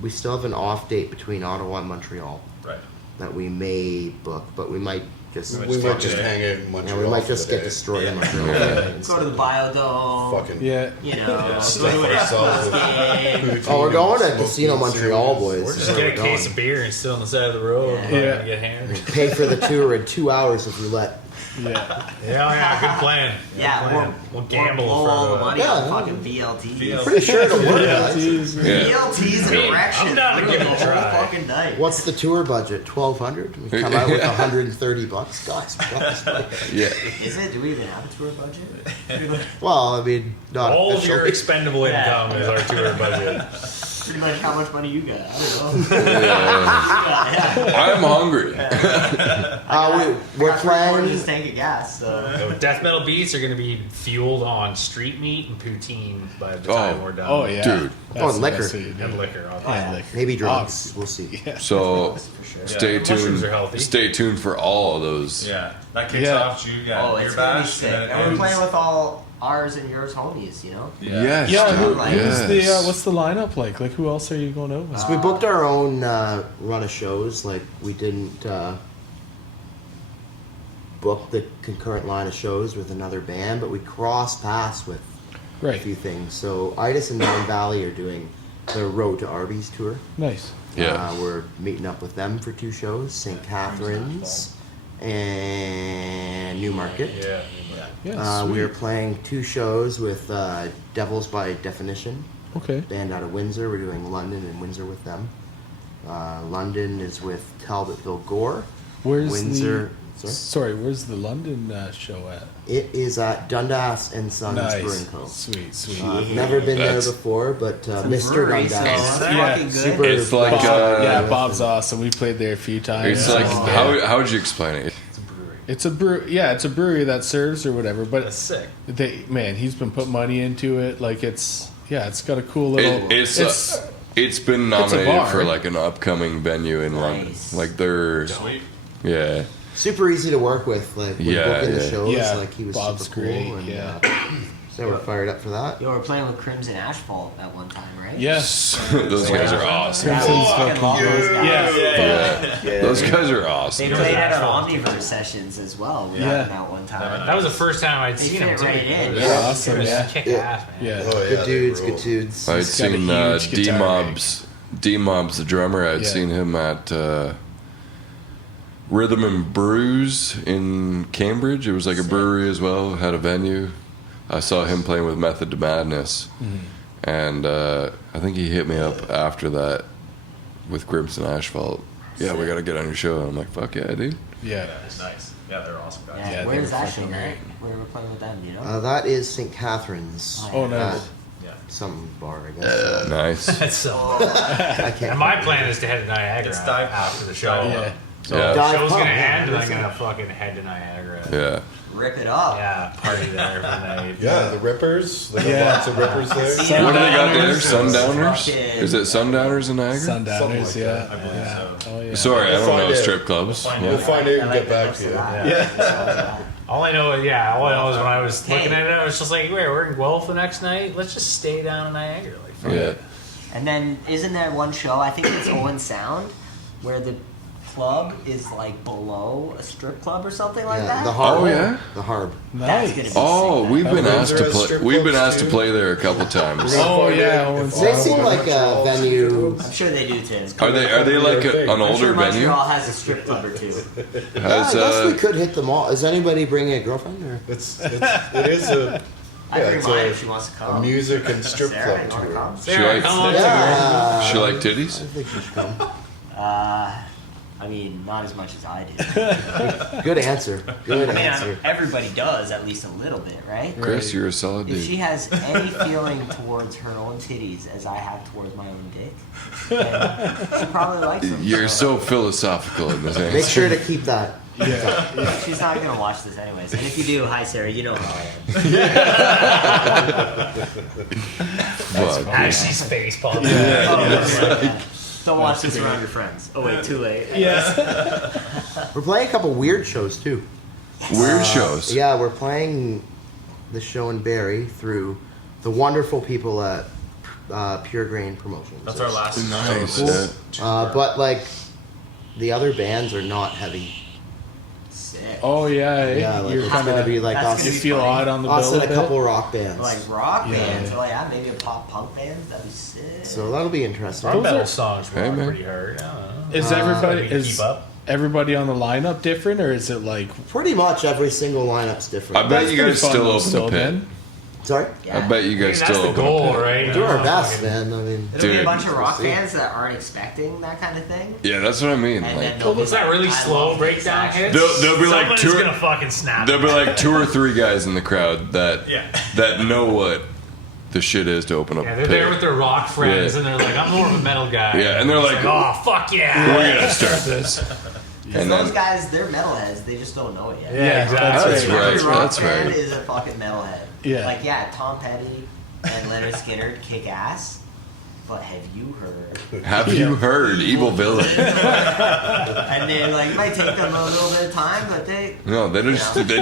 we still have an off date between Ottawa and Montreal Right. that we may book, but we might just We might just hang out in Montreal. we might for just the get day. destroyed in Yeah. Montreal. Go to the Biodome. Fucking Yeah. You know, stuff go to an ourselves Expos game. with Oh, we're going to smoking Casino Montreal, cereals. boys. Or That's just where get a we're case going. of beer and sit on the side of the road and Yeah. get hammered. Pay for the tour in 2 hours if we let. Yeah. Yeah, good plan. Good Yeah, plan. We'll gamble blow for all the money Yeah. on fucking VLTs. Pretty sure it'll work, guys. Jeez. Yeah. VLTs and Hey, erections. I'm down to We're give it a the whole try. fucking night. What's the tour budget? $1,200. We come out with $130. Guys, we got this money. Yeah. Is it? Do we even have a tour budget? Well, I mean, not All of your officially. expendable Yeah. income is our tour budget. Pretty much how much money you got. I don't know. Yeah. I'm hungry. We're Got 3 planning. quarters tank of gas. So. So death metal beats are going to be fueled on street meat and poutine by the time Oh. we're done. Oh yeah. Dude. That's Oh, the liquor. best way to do And it. liquor. Oh, obviously. yeah. Liquor. Maybe drugs. Obs. We'll see. Yeah. So For sure. stay Yeah. Mushrooms tuned. are healthy. Stay tuned for all of those. Yeah. That kicks Yeah. off June. Yeah. Oh, Beer it's gonna be Bash. sick. then it And we're ends- playing with all ours and yours homies, you know? Yeah. Yes. Yeah. dude, Who's the yes. what's the lineup like? Like who else are you going out with? So we booked our own run of shows. Like we didn't book the concurrent line of shows with another band, but we cross paths with a Right. few things. So Itis and Down Valley are doing the Road to Arby's tour. Nice. Yeah. We're meeting up with them for 2 shows, St. Catharines and Newmarket. Yeah. Yeah. We are Sweet. playing 2 shows with Devils by Definition, Okay. band out of Windsor. We're doing London and Windsor with them. London is with Talbotville Gore. Where's Windsor. the? Sorry? Sorry. Where's the London show at? It is at Dundas and Sons Nice. Brewing Co. Sweet. Sweet. I've never been That's- there before, but Some Mr. breweries, Dundas. so that's Yeah. fucking good. Super It's like Bob, yeah, uh, Bob's awesome. We played there a few times. it's like Yeah. how would you explain it? It's a brewery. It's a brew. Yeah, it's a brewery that serves or whatever. That's But sick. he's been putting money into it. Like it's got a cool little. It's been nominated bar. for like an upcoming venue in London. Nice. Like they're Sweet. yeah. Super easy to work with. Like when Yeah, booking the yeah. shows, Yeah, like he was Bob's super great, cool. And, yeah. so we're fired up for that. Yo, we're playing with Crimson Asphalt at one time, right? Yes. Those guys are awesome. Yeah, Crimson's we fucking fucking- love those guys. Yeah. Those guys are They awesome. played at Asphalt. our Omniverse sessions as well. We Yeah. had them out one time. That was the first time I'd They seen fit him too. right in. It Yeah, was- awesome, It was yeah. kick Yeah. ass, man. Yeah. Oh, yeah, Good they dudes, rule. good dudes. I'd He's got a seen huge D guitar Mobs, the drummer. I'd Yeah. seen him at Rhythm and Brews in Cambridge. It was like a brewery as well. Had a venue. I saw him playing with Method to Madness, and I think he hit me up after that with Crimson Asphalt. Yeah, we got to get on your show. And I'm like, fuck yeah, dude. Yeah. Yeah, it's nice. Yeah, they're awesome guys. Yeah, Yeah, they where's were that show fucking at? great. Where we're playing with them, you know? That is St. Catherine's. Oh, Oh no. Yeah. Some bar, I guess. Nice. So, I can't. and my plan is to head to Niagara It's dive after the show. Yeah. So Yeah. the Dive show's pub, gonna yeah, end, and I'm 100%. gonna fucking head to Niagara. Yeah. Rip it up. Yeah, party there for the night. Yeah, the Rippers. They got Yeah. lots of Rippers there. See, What do they got there? Sundowners. Sundowners? Is it Sundowners in Niagara? Sundowners. like Yeah. that, I believe Yeah. so. Oh yeah. Sorry, I We'll don't find know out. strip clubs. We'll find Yeah. We'll find out I and like get the back looks to of you. that. All I know is when I was Hey. looking at it, I was just like, wait, we're in Guelph the next night. Let's just stay down in Niagara. Like, fuck Yeah. it. And then isn't there one show, I think it's Owen Sound, where the club is like below a strip club or something like Yeah, that? the Harb. Oh, yeah? The Harb. That's Nice. gonna be Oh, sick. we've been Those asked are to at play. strip We've been clubs, asked to too. play there a couple times. Oh yeah. Owen's- They seem like a venue. I'm sure they do too. Are they like an I'm older sure venue? Montreal has a strip club or two. Yeah, Has I guess we could hit them all. Is anybody bringing a girlfriend? Or? It is a I bring it's mine if she wants to a come. music and strip Sarah, club you wanna tour. come? she Sarah, like come on. Yeah. she like I titties? think she should come. I mean, not as much as I do. Good answer. Good I mean, answer. everybody does at least a little bit, right? Chris, you're a solid If she dude. has any feeling towards her own titties as I have towards my own dick, then she probably likes them. You're so philosophical in this Make answer. sure to keep that. Yeah. She's not gonna watch this anyways. And if you do, hi Sarah, you know how I am. Fuck. As she's face palm. Yeah. Don't watch this around your friends. Oh wait, too late. Yeah. We're playing a couple weird shows too. Weird shows. Yeah, we're playing the show in Barrie through the wonderful people at Pure Grain Promotions. That's our last Nice. show. Yeah. But like the other bands are not heavy. Sick. Oh yeah. Yeah, like You're it's kind gonna of. be like That's us, You gonna feel funny. odd on the us bill and a a bit. couple rock bands. Like rock Yeah. bands. Oh yeah, maybe a pop punk band. That'd be sick. So that'll be interesting. Our Those metal are- songs were Hey, man. pretty hard. I don't know. Is everybody we can is keep up. everybody on the lineup different, or is it like? Pretty much every single lineup's different. I bet That's you pretty guys fun still though, open the pit. then. Sorry? Yeah. I bet you I mean, guys that's still the open goal, the pit. right? Do our Oh, best, fucking- man. I mean, It'll be a Dude. bunch of rock See? fans that aren't expecting that kind of thing. Yeah, that's what I mean. And Like, then they'll be Was that like, really I slow love breakdown this hits? They'll be like Someone's two- gonna fucking snap. there'll be like 2 or 3 guys in the crowd that Yeah. that know what the shit is to open up Yeah, a they're pit. there with their rock friends, Yeah. and they're like, "I'm more of a metal guy." Yeah, and they're It's like, "Oh fuck yeah, We're gonna start this. And Those then guys, they're metalheads. They just don't know it yet. Yeah, exactly. That's right. Every rock That's fan right. is a fucking metalhead. Yeah. Like, yeah, Tom Petty and Leonard Skinner kick ass, but have you heard? have you heard Evil Villain? And they like might take them a little bit of time, but No, they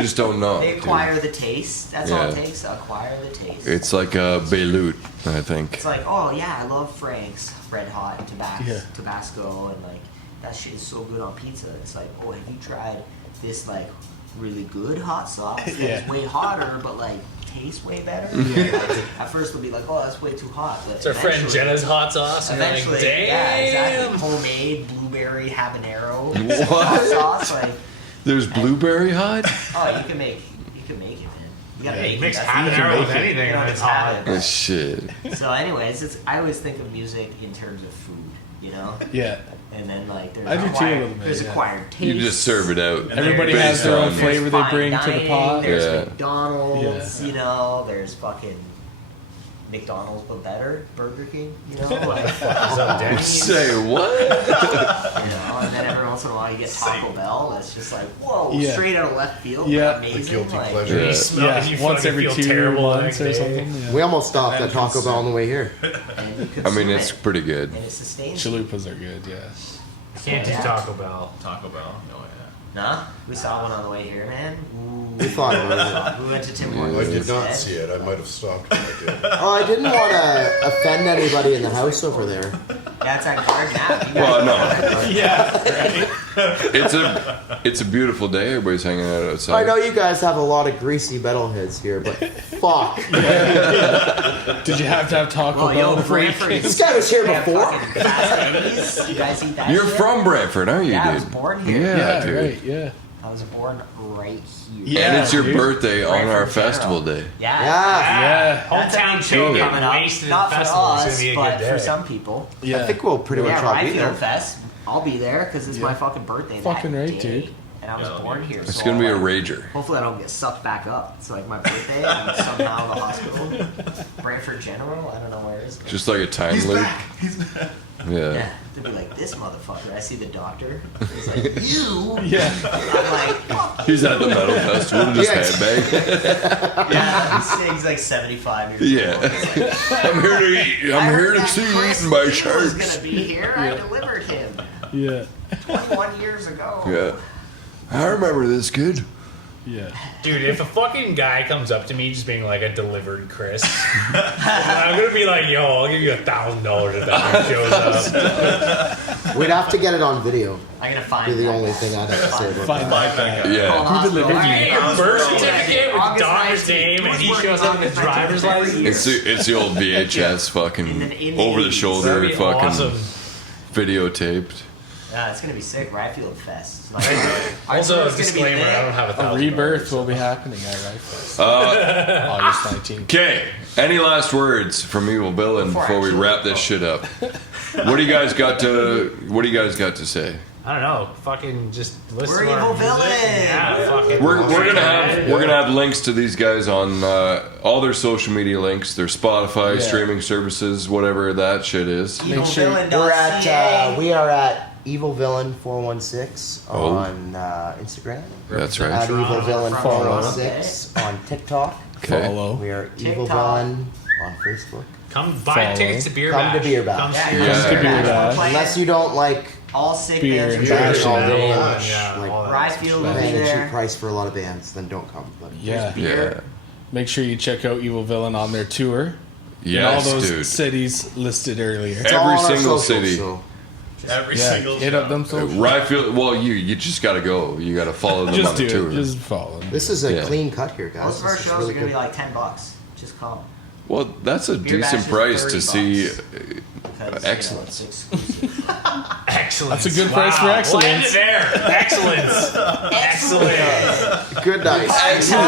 just don't know. they dude. acquire the taste. That's all it Yeah. takes. Acquire the taste. It's like a Beirut, I think. It's like, oh yeah, I love Frank's Red Hot Yeah. Tabasco, and like that shit is so good on pizza. It's like, oh, have you tried this like really good hot sauce? That's Yeah. way hotter, but like tastes way better. Yeah. Like, at first they'll be like, oh, that's way too hot. But It's our friend eventually- Jenna's hot sauce, and they're like, Eventually, "Damn." yeah, exactly. Homemade blueberry habanero What? hot sauce. Like, There's blueberry hot? oh, you can make it, man. You gotta Yeah, make You it. mix That's the- habanero with make it. anything, You and don't it's just have hot. it. Oh, shit. So, anyways, I always think of music in terms of food, you know. Yeah. And then like there's I do too a acquired, little bit, there's yeah. acquired taste. You just serve it out. Everybody based has their own on- flavor they Fine bring to the dining, pot. There's Yeah. McDonald's, Yeah. you know. There's fucking McDonald's but better. Burger King, you know. Like, Say what? you know, and then every once in a while you get Taco Bell. That's just like whoa, Yeah. straight out of left field. Yeah. but amazing. The guilty like, pleasure. Yeah. You smell it, Yeah. you Once fucking every feel 2 terrible the months next or day. something. Yeah. we almost stopped at Taco Bell on the way here. And you I consume mean, it's it, pretty good. and it sustains. you. Chalupas are good. Yeah. Can't do Yeah. Taco Bell. Taco Bell. No, yeah. Nah, we saw one on the way here, man. Ooh. We thought about it. We went to Tim I Hortons. did not instead. see it. I might have stopped when I did. Oh, I didn't want to offend anybody in the house over there. Yeah, it's at Guard now. You Well, guys- no. Yeah. It's a beautiful day. Everybody's hanging out outside. I know you guys have a lot of greasy metalheads here, but fuck. Did you have to have Taco Well, Bell yo, before you Brantford came? is- This guy was here they have before. fucking Fast Eddie's. You guys eat that You're shit? from Brantford, aren't you, Yeah, dude? I was born here. Yeah, Yeah, dude. right. Yeah. I was born right here. Yeah. And it's your dude. birthday on Brantford our General. festival day. Yeah. Yeah. Yeah. That's a Hometown big show thing getting coming up. wasted Not at for festivals is us, gonna be a but good for day. some people. Yeah. I think we'll pretty much Yeah, all be Ryefield there. Fest. I'll be there because it's my Yeah. fucking birthday. Fucking that right, day. dude. And I was Yeah, born here. It's so gonna be a like, rager. Hopefully I don't get sucked back up. It's like my birthday and somehow the hospital. Brantford General, I don't know where it is. Just like a time He's loop. back. He's back. Yeah. Yeah, they'd be like, this motherfucker. I see the doctor. He's like, you? Yeah. I'm like, fuck. He's at the metal festival, just Yes. handbag. Yeah, he's like 75 years Yeah. old. He's like, I'm here to eat. I I'm heard here to that see you Chris eating my Lee was sharks. gonna be here. I delivered him Yeah. 21 years ago. Yeah. I remember this kid. Yeah. Dude, if a fucking guy comes up to me just being like a delivered Chris, I'm gonna be like, yo, I'll give you $1,000 if that guy shows up. We'd have to get it on video. I'm gonna find Be the that only guy. thing I'd have to say about Find that. that guy. Call the Yeah. hospital. delivered Hey, Hey, your I was birth born certificate with August doctor's 19th. name, and Who's he working shows up with August his driver's 19th every license. year? It's the old VHS And fucking then in the over the 80s. shoulder That'd be fucking awesome. videotaped. Yeah, it's gonna be sick. Ryefield Fest. It's not Also, It's gonna be disclaimer, lit. I don't have A $1,000. rebirth will be happening at Rifles. Uh, August 19th. Okay. Any last words from Evil Villain Before I before we actually wrap this shit up? What do you guys got to say? I don't know. Fucking just listen We're to our Evil music. Villain. Yeah, fucking. We're gonna have links to these guys on all their social media links, their Spotify, Yeah. streaming services, whatever that shit is. Make sure We are at Evil Villain 416 Oh. on Instagram. That's At right. Evil Villain From 416 on TikTok. Okay. follow. We are Evil TikTok. Villain on Facebook. Come buy Follow. tickets to Beer Come to Bash. Beer Bash. Come Yeah, see Yeah. us. Come to Beer Bash. Unless you don't like all sick Beer bands and are bash playing all and day. bash. Yeah, like all that. Ryefield will be paying a cheap there. price for a lot of bands, then don't come. But Yeah. Yeah. Make sure you check out Evil Villain on their tour. Yes, and all those dude. cities listed earlier. it's all Every on our single socials, city. so- Every Yeah, single hit show. up them socials. Ryfield. Well, you just gotta go. You gotta follow them Just on do the tour. it. Just follow them. This is a Yeah. clean cut here, guys. Most of our This is shows really are gonna good. be like $10. Just come. Well, that's a Beer Bash decent is price to 30 see. bucks. Because, Excellent. it's exclusive. Excellence. That's a good price for excellence. We'll end it there. Excellence. Excellent. Good night. Excellent.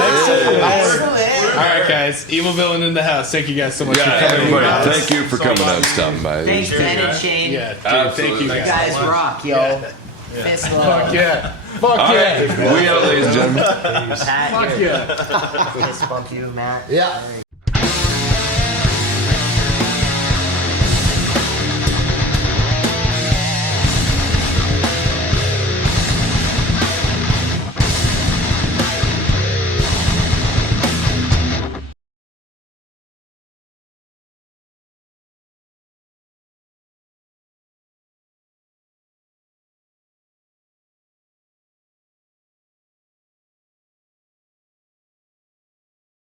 All right, guys. Evil Villain in the house. Thank you guys so much Yeah, for coming. everybody, thank you for So coming much. out, stopping by. Thanks, Cheers, Ben and guys. Shane. Yeah, dude, Absolutely. thank you You guys. guys rock, yo. Fist love. Fuck yeah. Fuck All yeah. right, we out, ladies and gentlemen. Pat, Fuck here. yeah. Fist bump you, Matt. Yeah.